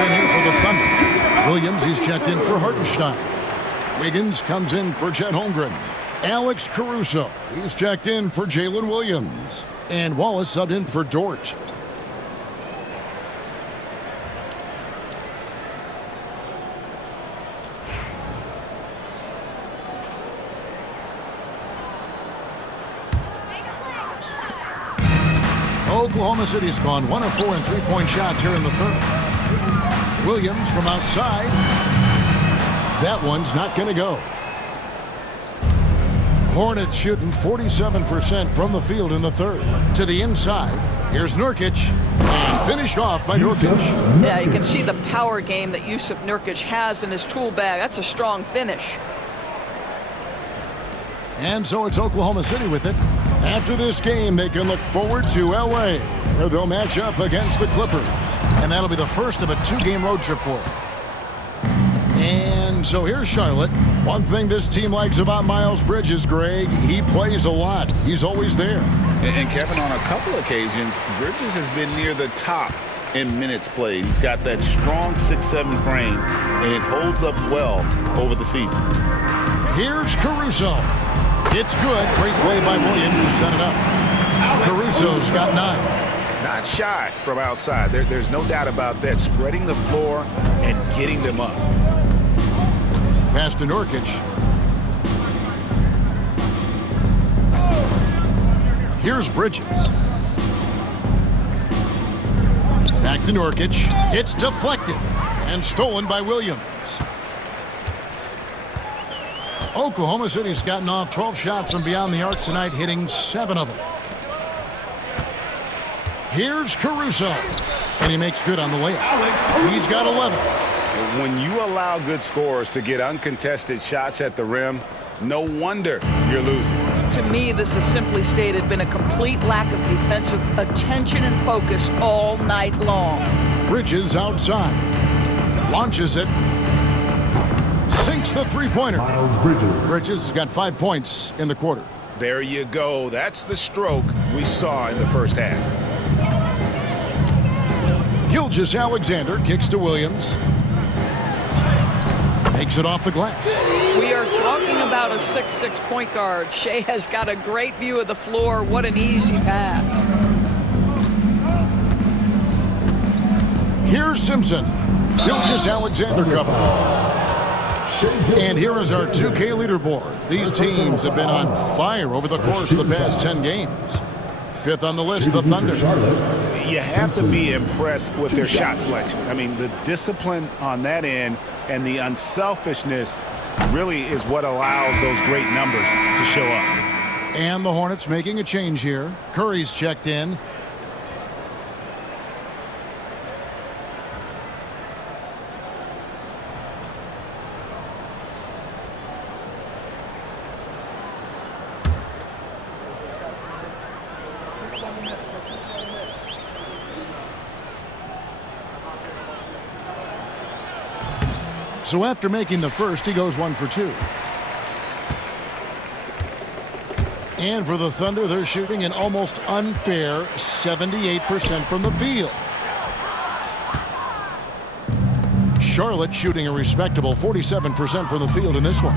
in here for the Thunder. Williams, he's checked in for Hartenstein. Wiggins comes in for Chet Holmgren. Alex Caruso, he's checked in for Jalen Williams. And Wallace subbed in for Dort. Oklahoma City's gone 1 of 4 in three-point shots here in the third. Williams from outside. That one's not going to go. Hornets shooting 47% from the field in the third. To the inside. Here's Nurkic. And finished off by Nurkic. Yeah, you can see the power game that Jusuf Nurkic has in his tool bag. That's a strong finish. And so it's Oklahoma City with it. After this game, they can look forward to L.A., where they'll match up against the Clippers. And that'll be the first of a two-game road trip for them. And so here's Charlotte. One thing this team likes about Miles Bridges, Greg, he plays a lot. He's always there. And Kevin, on a couple occasions, Bridges has been near the top in minutes played. He's got that strong 6'7" frame, and it holds up well over the season. Here's Caruso. It's good. Great play by Williams to set it up. Caruso's got 9. Not shy from outside. There's no doubt about that. Spreading the floor and getting them up. Pass to Nurkic. Here's Bridges. Back to Nurkic. It's deflected and stolen by Williams. Oklahoma City's gotten off 12 shots from beyond the arc tonight, hitting 7 of them. Here's Caruso, and he makes good on the layup. He's got 11. When you allow good scorers to get uncontested shots at the rim, no wonder you're losing. To me, this has simply stated been a complete lack of defensive attention and focus all night long. Bridges outside. Launches it. Sinks the three-pointer. Bridges has got 5 points in the quarter. There you go. That's the stroke we saw in the first half. Gilgeous-Alexander kicks to Williams. Makes it off the glass. We are talking about a 6'6" point guard. Shea has got a great view of the floor. What an easy pass. Here's Simpson. Gilgeous-Alexander cover. And here is our 2K leaderboard. These teams have been on fire over the course of the past 10 games. 5th on the list, the Thunder. You have to be impressed with their shot selection. I mean, the discipline on that end and the unselfishness really is what allows those great numbers to show up. And the Hornets making a change here. Curry's checked in. So after making the first, he goes 1 for 2. And for the Thunder, they're shooting an almost unfair 78% from the field. Charlotte shooting a respectable 47% from the field in this one.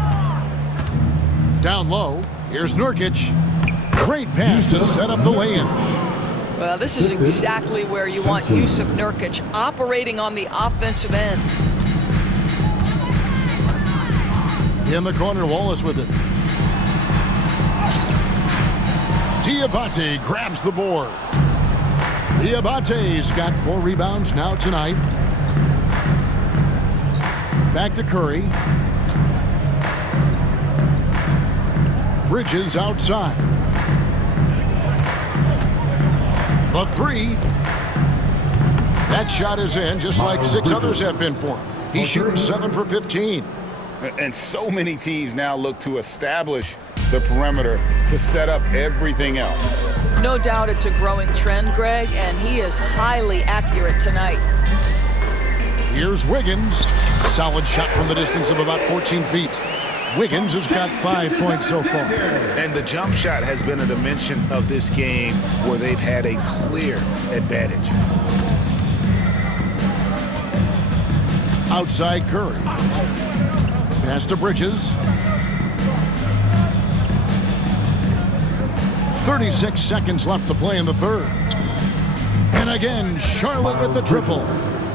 Down low, here's Nurkic. Great pass to set up the lay-in. Well, this is exactly where you want Jusuf Nurkic operating on the offensive end. In the corner, Wallace with it. Diabate grabs the board. Diabate's got 4 rebounds now tonight. Back to Curry. Bridges outside. The 3. That shot is in, just like 6 others have been for him. He's shooting 7 for 15. And so many teams now look to establish the perimeter to set up everything else. No doubt it's a growing trend, Greg, and he is highly accurate tonight. Here's Wiggins. Solid shot from the distance of about 14 feet. Wiggins has got 5 points so far. And the jump shot has been a dimension of this game where they've had a clear advantage. Outside Curry. Pass to Bridges. 36 seconds left to play in the third. And again, Charlotte with the triple.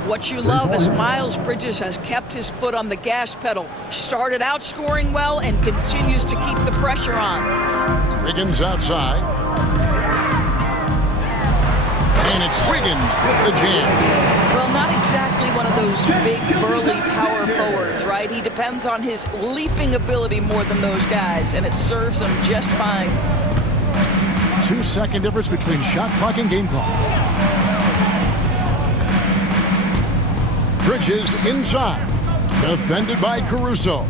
What you love is Miles Bridges has kept his foot on the gas pedal. Started out scoring well and continues to keep the pressure on. Wiggins outside. And it's Wiggins with the jam. Well, not exactly one of those big, burly power forwards, right? He depends on his leaping ability more than those guys, and it serves him just fine. 2-second difference between shot clock and game clock. Bridges inside. Defended by Caruso.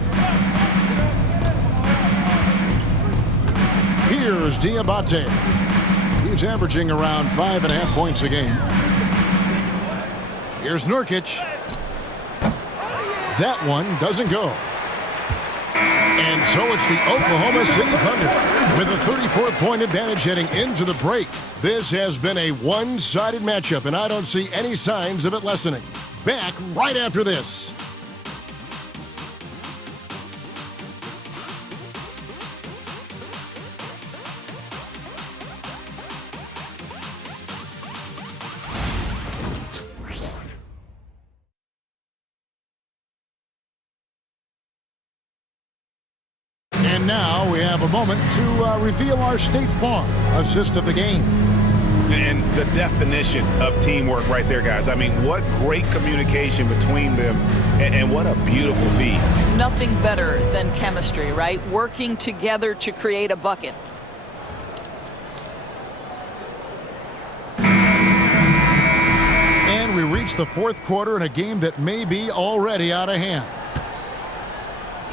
Here's Diabate. He's averaging around 5.5 points a game. Here's Nurkic. That one doesn't go. And so it's the Oklahoma City Thunder with a 34-point advantage heading into the break. This has been a one-sided matchup, and I don't see any signs of it lessening. Back right after this. And now we have a moment to reveal our State Farm assist of the game. And the definition of teamwork right there, guys. I mean, what great communication between them, and what a beautiful feat. Nothing better than chemistry, right? Working together to create a bucket. And we reach the fourth quarter in a game that may be already out of hand.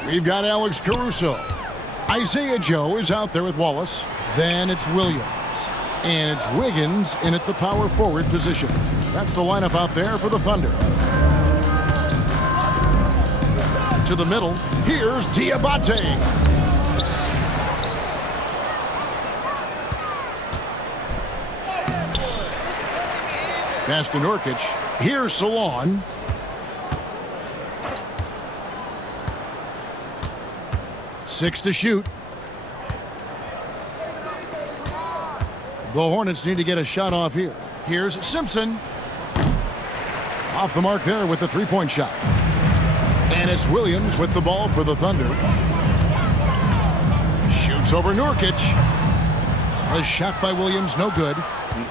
We've got Alex Caruso. Isaiah Joe is out there with Wallace. Then it's Williams. And it's Wiggins in at the power forward position. That's the lineup out there for the Thunder. To the middle, here's Diabate. Pass to Nurkic. Here's Salon. Six to shoot. The Hornets need to get a shot off here. Here's Simpson. Off the mark there with the three-point shot. And it's Williams with the ball for the Thunder. Shoots over Nurkic. A shot by Williams, no good.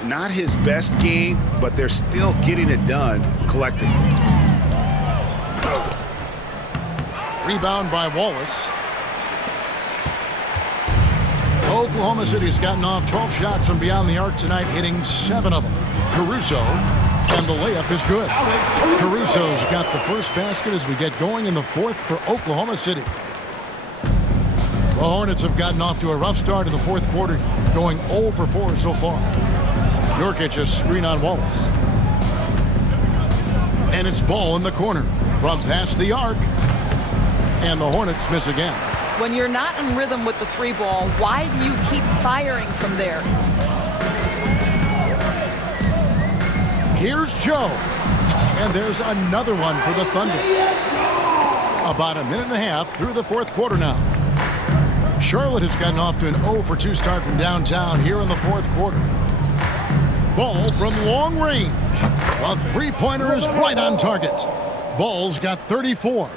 Not his best game, but they're still getting it done collectively. Rebound by Wallace. Oklahoma City has gotten off 12 shots from beyond the arc tonight, hitting 7 of them. Caruso, and the layup is good. Caruso's got the first basket as we get going in the fourth for Oklahoma City. The Hornets have gotten off to a rough start in the fourth quarter, going 0 for 4 so far. Nurkic a screen on Wallace. And it's Ball in the corner from past the arc. And the Hornets miss again. When you're not in rhythm with the three ball, why do you keep firing from there? Here's Joe. And there's another one for the Thunder. About a minute and a half through the fourth quarter now. Charlotte has gotten off to an 0 for 2 start from downtown here in the fourth quarter. Ball from long range. A three-pointer is right on target. Ball's got 34.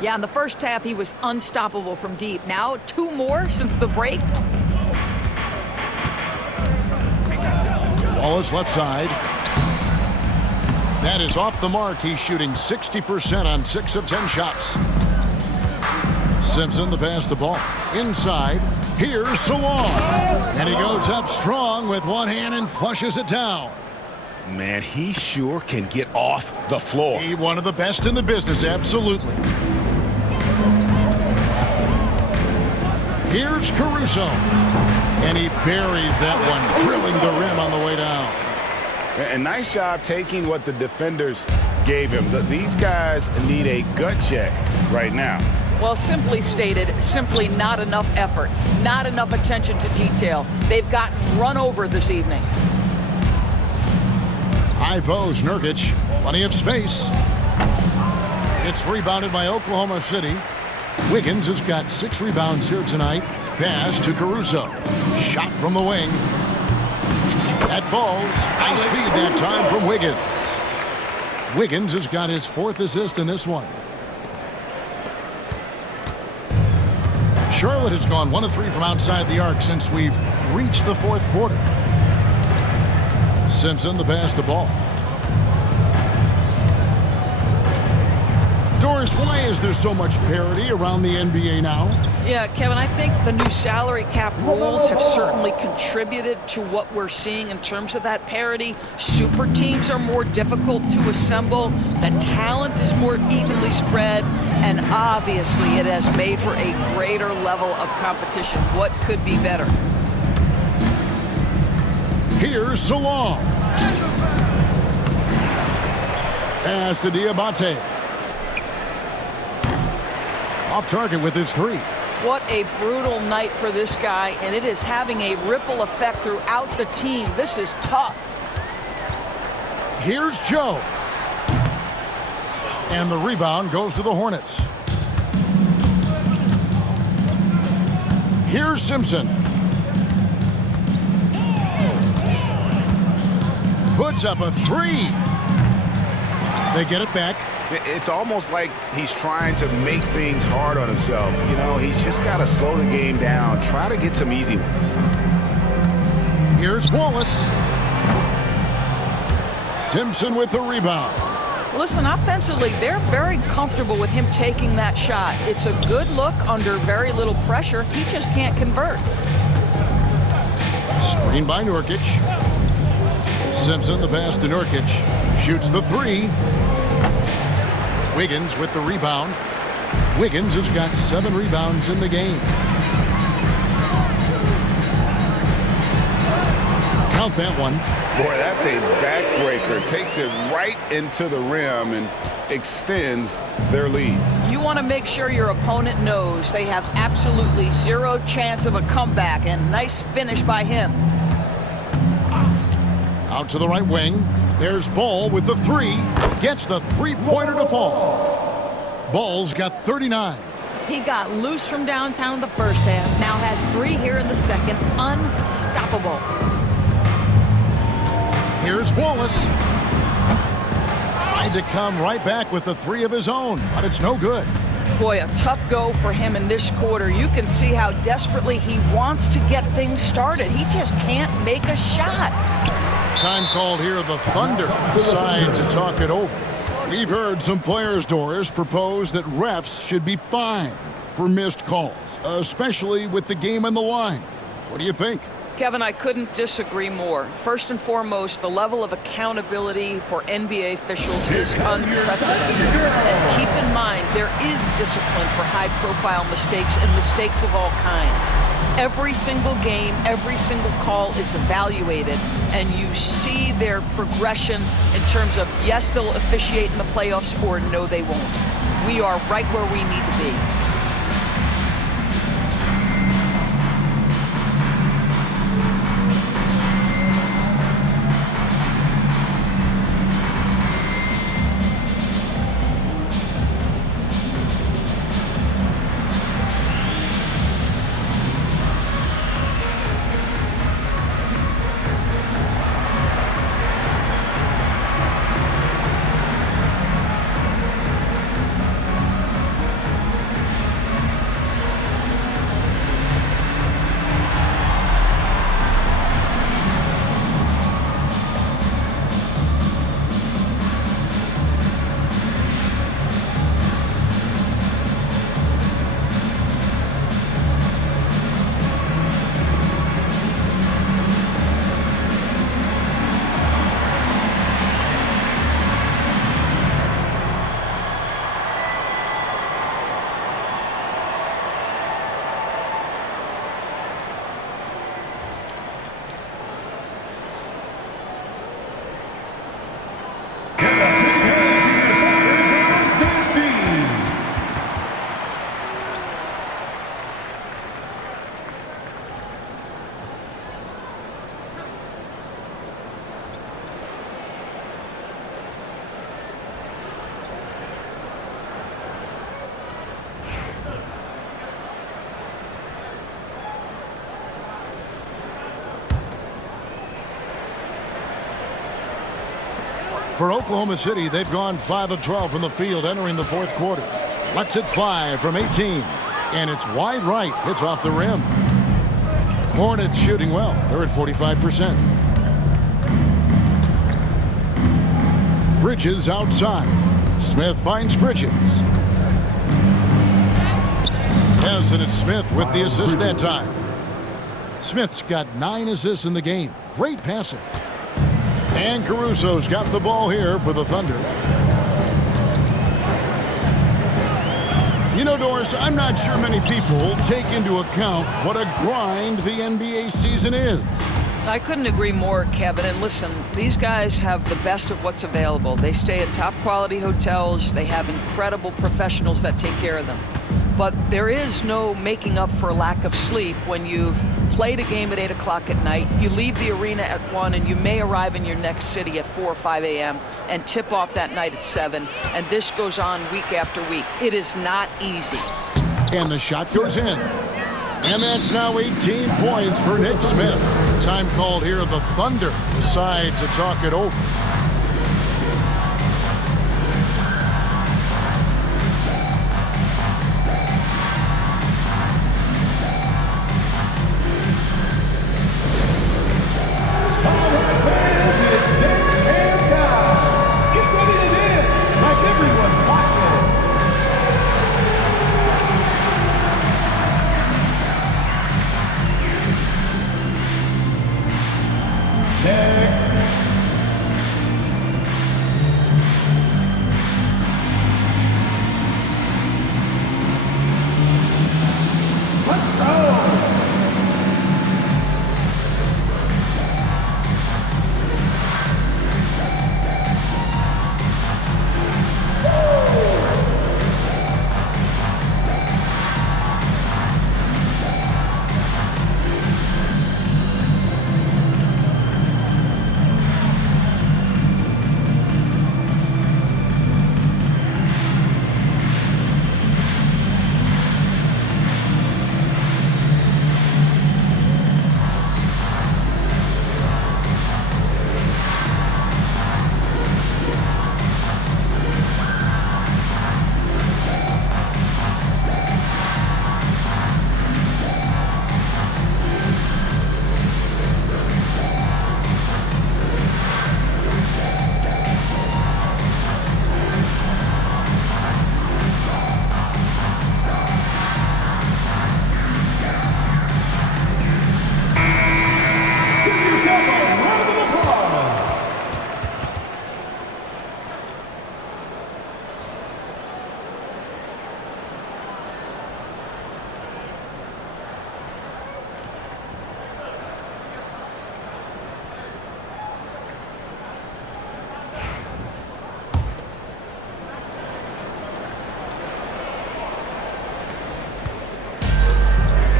Yeah, in the first half, he was unstoppable from deep. Now, 2 more since the break. Wallace left side. That is off the mark. He's shooting 60% on 6 of 10 shots. Simpson the pass the ball. Inside, here's Salon. And he goes up strong with one hand and flushes it down. Man, he sure can get off the floor. He one of the best in the business, absolutely. Here's Caruso. And he buries that one, drilling the rim on the way down. And nice job taking what the defenders gave him. These guys need a gut check right now. Well, simply stated, simply not enough effort, not enough attention to detail. They've gotten run over this evening. High post, Nurkic. Plenty of space. It's rebounded by Oklahoma City. Wiggins has got 6 rebounds here tonight. Pass to Caruso. Shot from the wing. That falls. Nice feed that time from Wiggins. Wiggins has got his 4th assist in this one. Charlotte has gone 1 of 3 from outside the arc since we've reached the 4th quarter. Simpson the pass to Ball. Doris, why is there so much parity around the NBA now? Yeah, Kevin, I think the new salary cap rules have certainly contributed to what we're seeing in terms of that parity. Super teams are more difficult to assemble. The talent is more evenly spread. And obviously, it has made for a greater level of competition. What could be better? Here's Salon. Pass to Diabate. Off target with his 3. What a brutal night for this guy, and it is having a ripple effect throughout the team. This is tough. Here's Joe. And the rebound goes to the Hornets. Here's Simpson. Puts up a 3. They get it back. It's almost like he's trying to make things hard on himself. You know, he's just got to slow the game down, try to get some easy ones. Here's Wallace. Simpson with the rebound. Listen, offensively, they're very comfortable with him taking that shot. It's a good look under very little pressure. He just can't convert. Screen by Nurkic. Simpson the pass to Nurkic. Shoots the 3. Wiggins with the rebound. Wiggins has got 7 rebounds in the game. Count that one. Boy, that's a backbreaker. Takes it right into the rim and extends their lead. You want to make sure your opponent knows they have absolutely 0 chance of a comeback, and nice finish by him. Out to the right wing. There's Ball with the 3. Gets the 3-pointer to fall. Ball's got 39. He got loose from downtown in the first half. Now has 3 here in the second. Unstoppable. Here's Wallace. Tried to come right back with the 3 of his own, but it's no good. Boy, a tough go for him in this quarter. You can see how desperately he wants to get things started. He just can't make a shot. Time called here. The Thunder decide to talk it over. We've heard some players, Doris, propose that refs should be fined for missed calls, especially with the game on the line. What do you think? Kevin, I couldn't disagree more. First and foremost, the level of accountability for NBA officials is unprecedented. And keep in mind, there is discipline for high-profile mistakes and mistakes of all kinds. Every single game, every single call is evaluated, and you see their progression in terms of, yes, they'll officiate in the playoffs, or no, they won't. We are right where we need to be. For Oklahoma City, they've gone 5 of 12 from the field entering the fourth quarter. Lets it fly from 18. And it's wide right. It's off the rim. Hornets shooting well. They're at 45%. Bridges outside. Smith finds Bridges. Yes, and it's Smith with the assist that time. Smith's got 9 assists in the game. Great passing. And Caruso's got the ball here for the Thunder. You know, Doris, I'm not sure many people take into account what a grind the NBA season is. I couldn't agree more, Kevin. And listen, these guys have the best of what's available. They stay at top quality hotels. They have incredible professionals that take care of them. But there is no making up for lack of sleep when you've played a game at 8 o'clock at night, you leave the arena at 1, and you may arrive in your next city at 4 or 5 a.m. and tip off that night at 7. And this goes on week after week. It is not easy. And the shot goes in. And that's now 18 points for Nick Smith. Time called here. The Thunder decide to talk it over.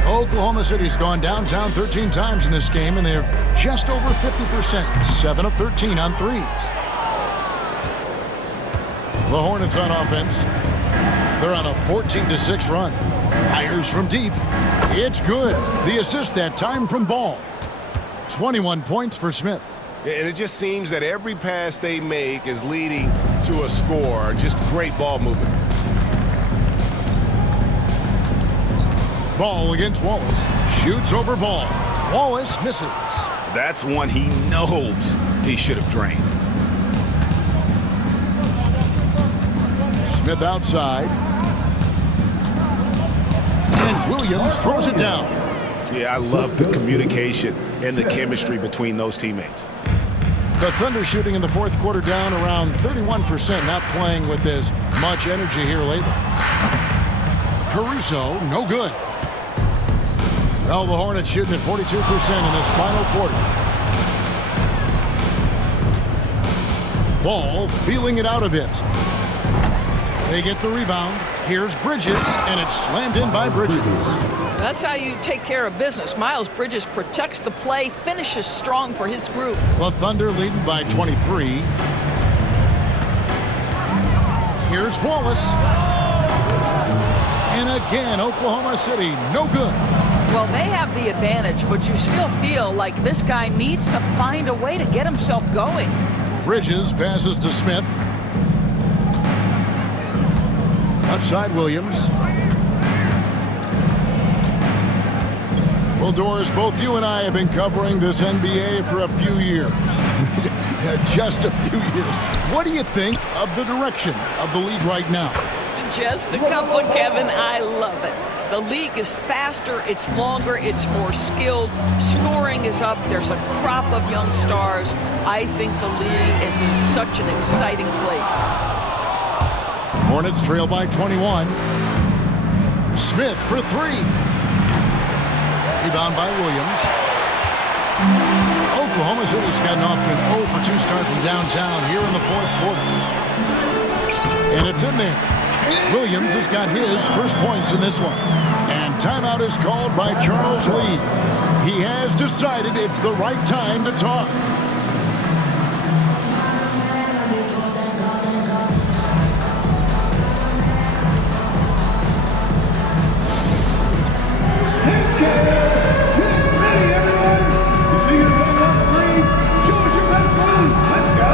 Oklahoma City's gone downtown 13 times in this game, and they're just over 50%, 7 of 13 on threes. The Hornets on offense. They're on a 14-6 run. Fires from deep. It's good. The assist that time from Ball. 21 points for Smith. And it just seems that every pass they make is leading to a score. Just great ball movement. Ball against Wallace. Shoots over Ball. Wallace misses. That's one he knows he should have drained. Smith outside. And Williams throws it down. Yeah, I love the communication and the chemistry between those teammates. The Thunder shooting in the fourth quarter down around 31%, not playing with as much energy here lately. Caruso, no good. Well, the Hornets shooting at 42% in this final quarter. Ball feeling it out a bit. They get the rebound. Here's Bridges, and it's slammed in by Bridges. That's how you take care of business. Miles Bridges protects the play, finishes strong for his group. The Thunder leading by 23. Here's Wallace. And again, Oklahoma City, no good. Well, they have the advantage, but you still feel like this guy needs to find a way to get himself going. Bridges passes to Smith. Left side, Williams. Well, Doris, both you and I have been covering this NBA for a few years. Just a few years. What do you think of the direction of the league right now? Just a couple, Kevin. I love it. The league is faster, it's longer, it's more skilled. Scoring is up. There's a crop of young stars. I think the league is in such an exciting place. Hornets trail by 21. Smith for three. Rebound by Williams. Oklahoma City's gotten off to an 0 for 2 start from downtown here in the fourth quarter. And it's in there. Williams has got his first points in this one. And timeout is called by Charles Lee. He has decided it's the right time to talk. Let's get ready, everyone. You see us on the screen? Show us your best move. Let's go.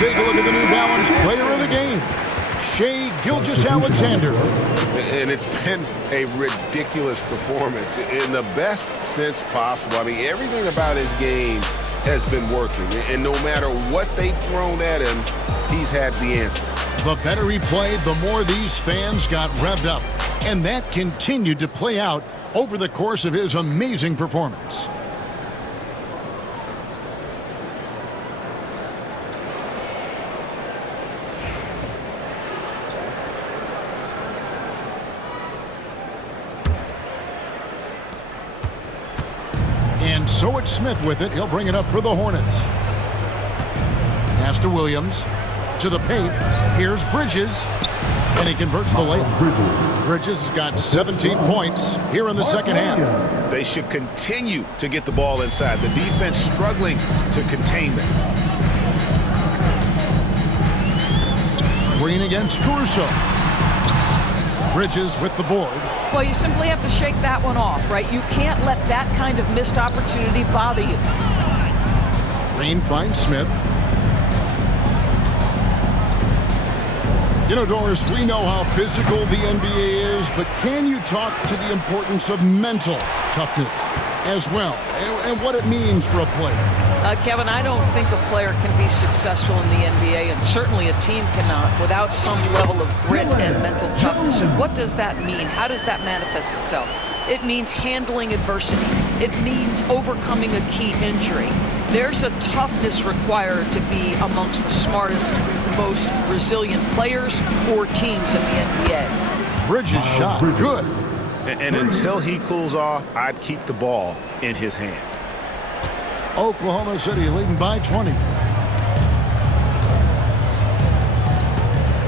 Take a look at the New Balance player of the game, Shai Gilgeous-Alexander. And it's been a ridiculous performance in the best sense possible. I mean, everything about his game has been working. And no matter what they've thrown at him, he's had the answer. The better he played, the more these fans got revved up. And that continued to play out over the course of his amazing performance. And so it's Smith with it. He'll bring it up for the Hornets. Pass to Williams. To the paint. Here's Bridges. And he converts the layup. Bridges has got 17 points here in the second half. They should continue to get the ball inside. The defense struggling to contain them. Green against Caruso. Bridges with the board. Well, you simply have to shake that one off, right? You can't let that kind of missed opportunity bother you. Green finds Smith. You know, Doris, we know how physical the NBA is, but can you talk to the importance of mental toughness as well, and what it means for a player? Kevin, I don't think a player can be successful in the NBA, and certainly a team cannot, without some level of grit and mental toughness. And what does that mean? How does that manifest itself? It means handling adversity. It means overcoming a key injury. There's a toughness required to be amongst the smartest, most resilient players or teams in the NBA. Bridges shot good. And until he cools off, I'd keep the ball in his hands. Oklahoma City leading by 20.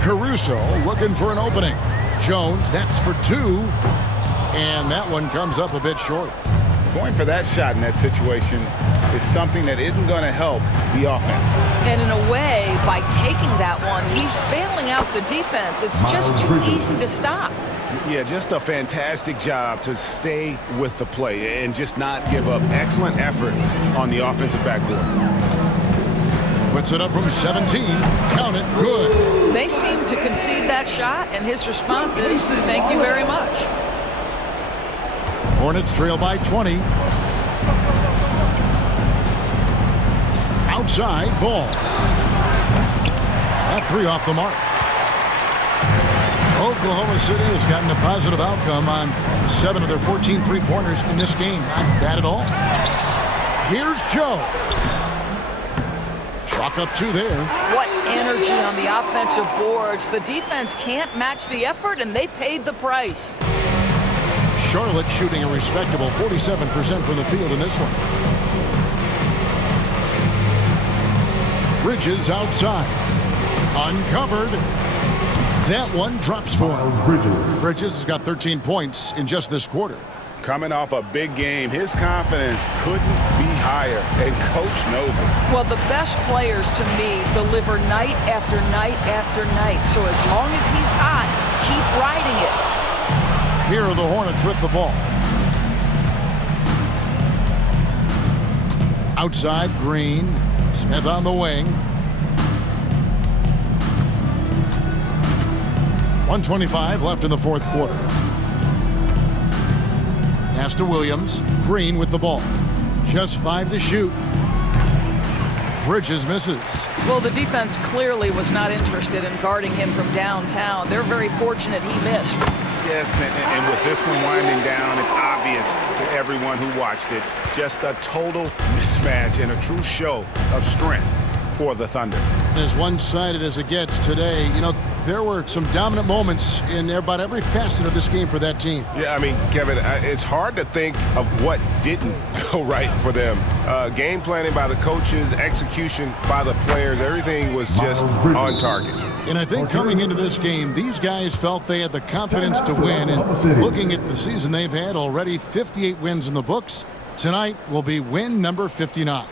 Caruso looking for an opening. Jones, that's for two. And that one comes up a bit short. Going for that shot in that situation is something that isn't going to help the offense. And in a way, by taking that one, he's bailing out with the defense. It's just too easy to stop. Yeah, just a fantastic job to stay with the play and just not give up. Excellent effort on the offensive backboard. Puts it up from 17. Count it. Good. They seem to concede that shot, and his response is, thank you very much. Hornets trail by 20. Outside ball. That three off the mark. Oklahoma City has gotten a positive outcome on 7 of their 14 three-pointers in this game. Not bad at all. Here's Joe. Chalk up 2 there. What energy on the offensive boards. The defense can't match the effort, and they paid the price. Charlotte shooting a respectable 47% from the field in this one. Bridges outside. Uncovered. That one drops for him. Bridges has got 13 points in just this quarter. Coming off a big game, his confidence couldn't be higher, and coach knows it. Well, the best players, to me, deliver night after night after night. So as long as he's hot, keep riding it. Here are the Hornets with the ball. Outside, Green. Smith on the wing. 1:25 left in the fourth quarter. Pass to Williams. Green with the ball. Just 5 to shoot. Bridges misses. Well, the defense clearly was not interested in guarding him from downtown. They're very fortunate he missed. Yes, and with this one winding down, it's obvious to everyone who watched it. Just a total mismatch and a true show of strength for the Thunder. As one-sided as it gets today, you know, there were some dominant moments in about every facet of this game for that team. Yeah, I mean, Kevin, it's hard to think of what didn't go right for them. Game planning by the coaches, execution by the players, everything was just on target. And I think coming into this game, these guys felt they had the confidence to win. And looking at the season they've had already, 58 wins in the books. Tonight will be win number 59.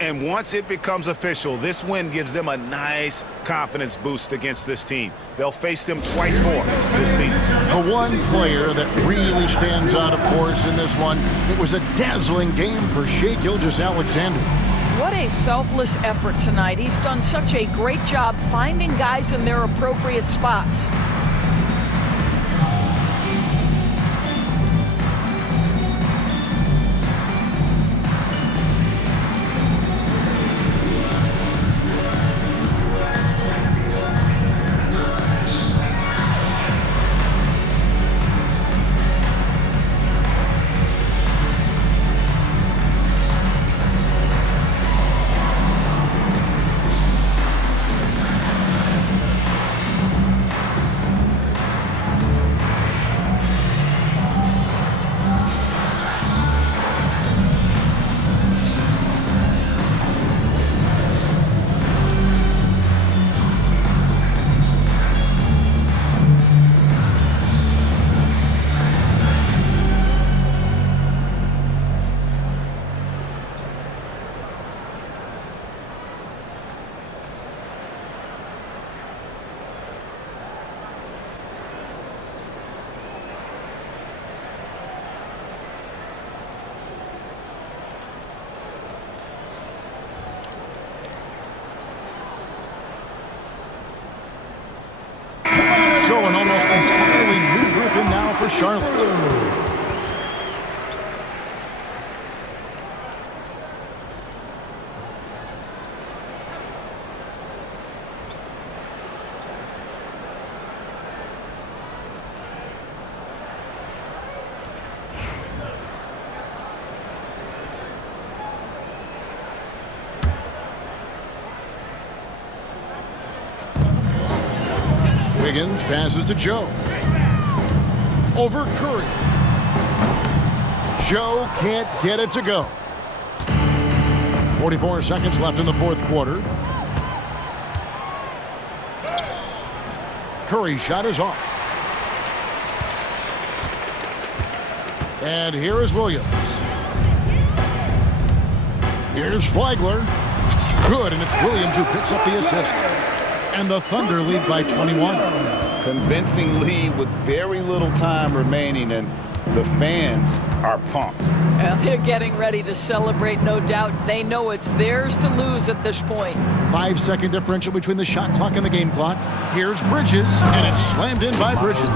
And once it becomes official, this win gives them a nice confidence boost against this team. They'll face them twice more this season. The one player that really stands out, of course, in this one, it was a dazzling game for Shai Gilgeous-Alexander. What a selfless effort tonight. He's done such a great job finding guys in their appropriate spots. So an almost entirely new group in now for Charlotte. Wiggins passes to Joe. Over Curry. Joe can't get it to go. 44 seconds left in the fourth quarter. Curry's shot is off. And here is Williams. Here's Flagler. Good, and it's Williams who picks up the assist. And the Thunder lead by 21. Convincing lead with very little time remaining, and the fans are pumped. Well, they're getting ready to celebrate, no doubt. They know it's theirs to lose at this point. 5-second differential between the shot clock and the game clock. Here's Bridges, and it's slammed in by Bridges.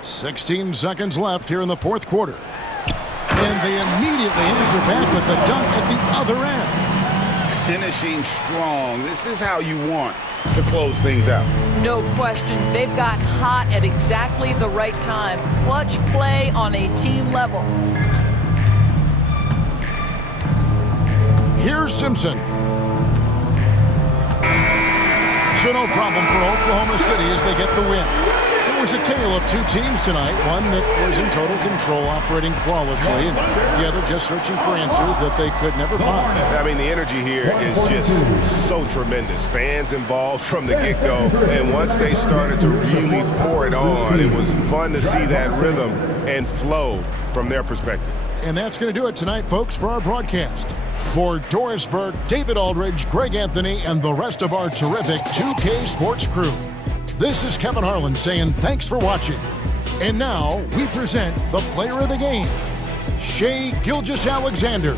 16 seconds left here in the fourth quarter. And they immediately answer back with the dunk at the other end. Finishing strong. This is how you want to close things out. No question. They've gotten hot at exactly the right time. Clutch play on a team level. Here's Simpson. So no problem for Oklahoma City as they get the win. It was a tale of two teams tonight, one that was in total control, operating flawlessly, and the other just searching for answers that they could never find. I mean, the energy here is just so tremendous. Fans involved from the get-go, and once they started to really pour it on, it was fun to see that rhythm and flow from their perspective. And that's going to do it tonight, folks, for our broadcast. For Doris Burke, David Aldridge, Greg Anthony, and the rest of our terrific 2K Sports crew, this is Kevin Harlan saying thanks for watching. And now we present the player of the game, Shai Gilgeous-Alexander.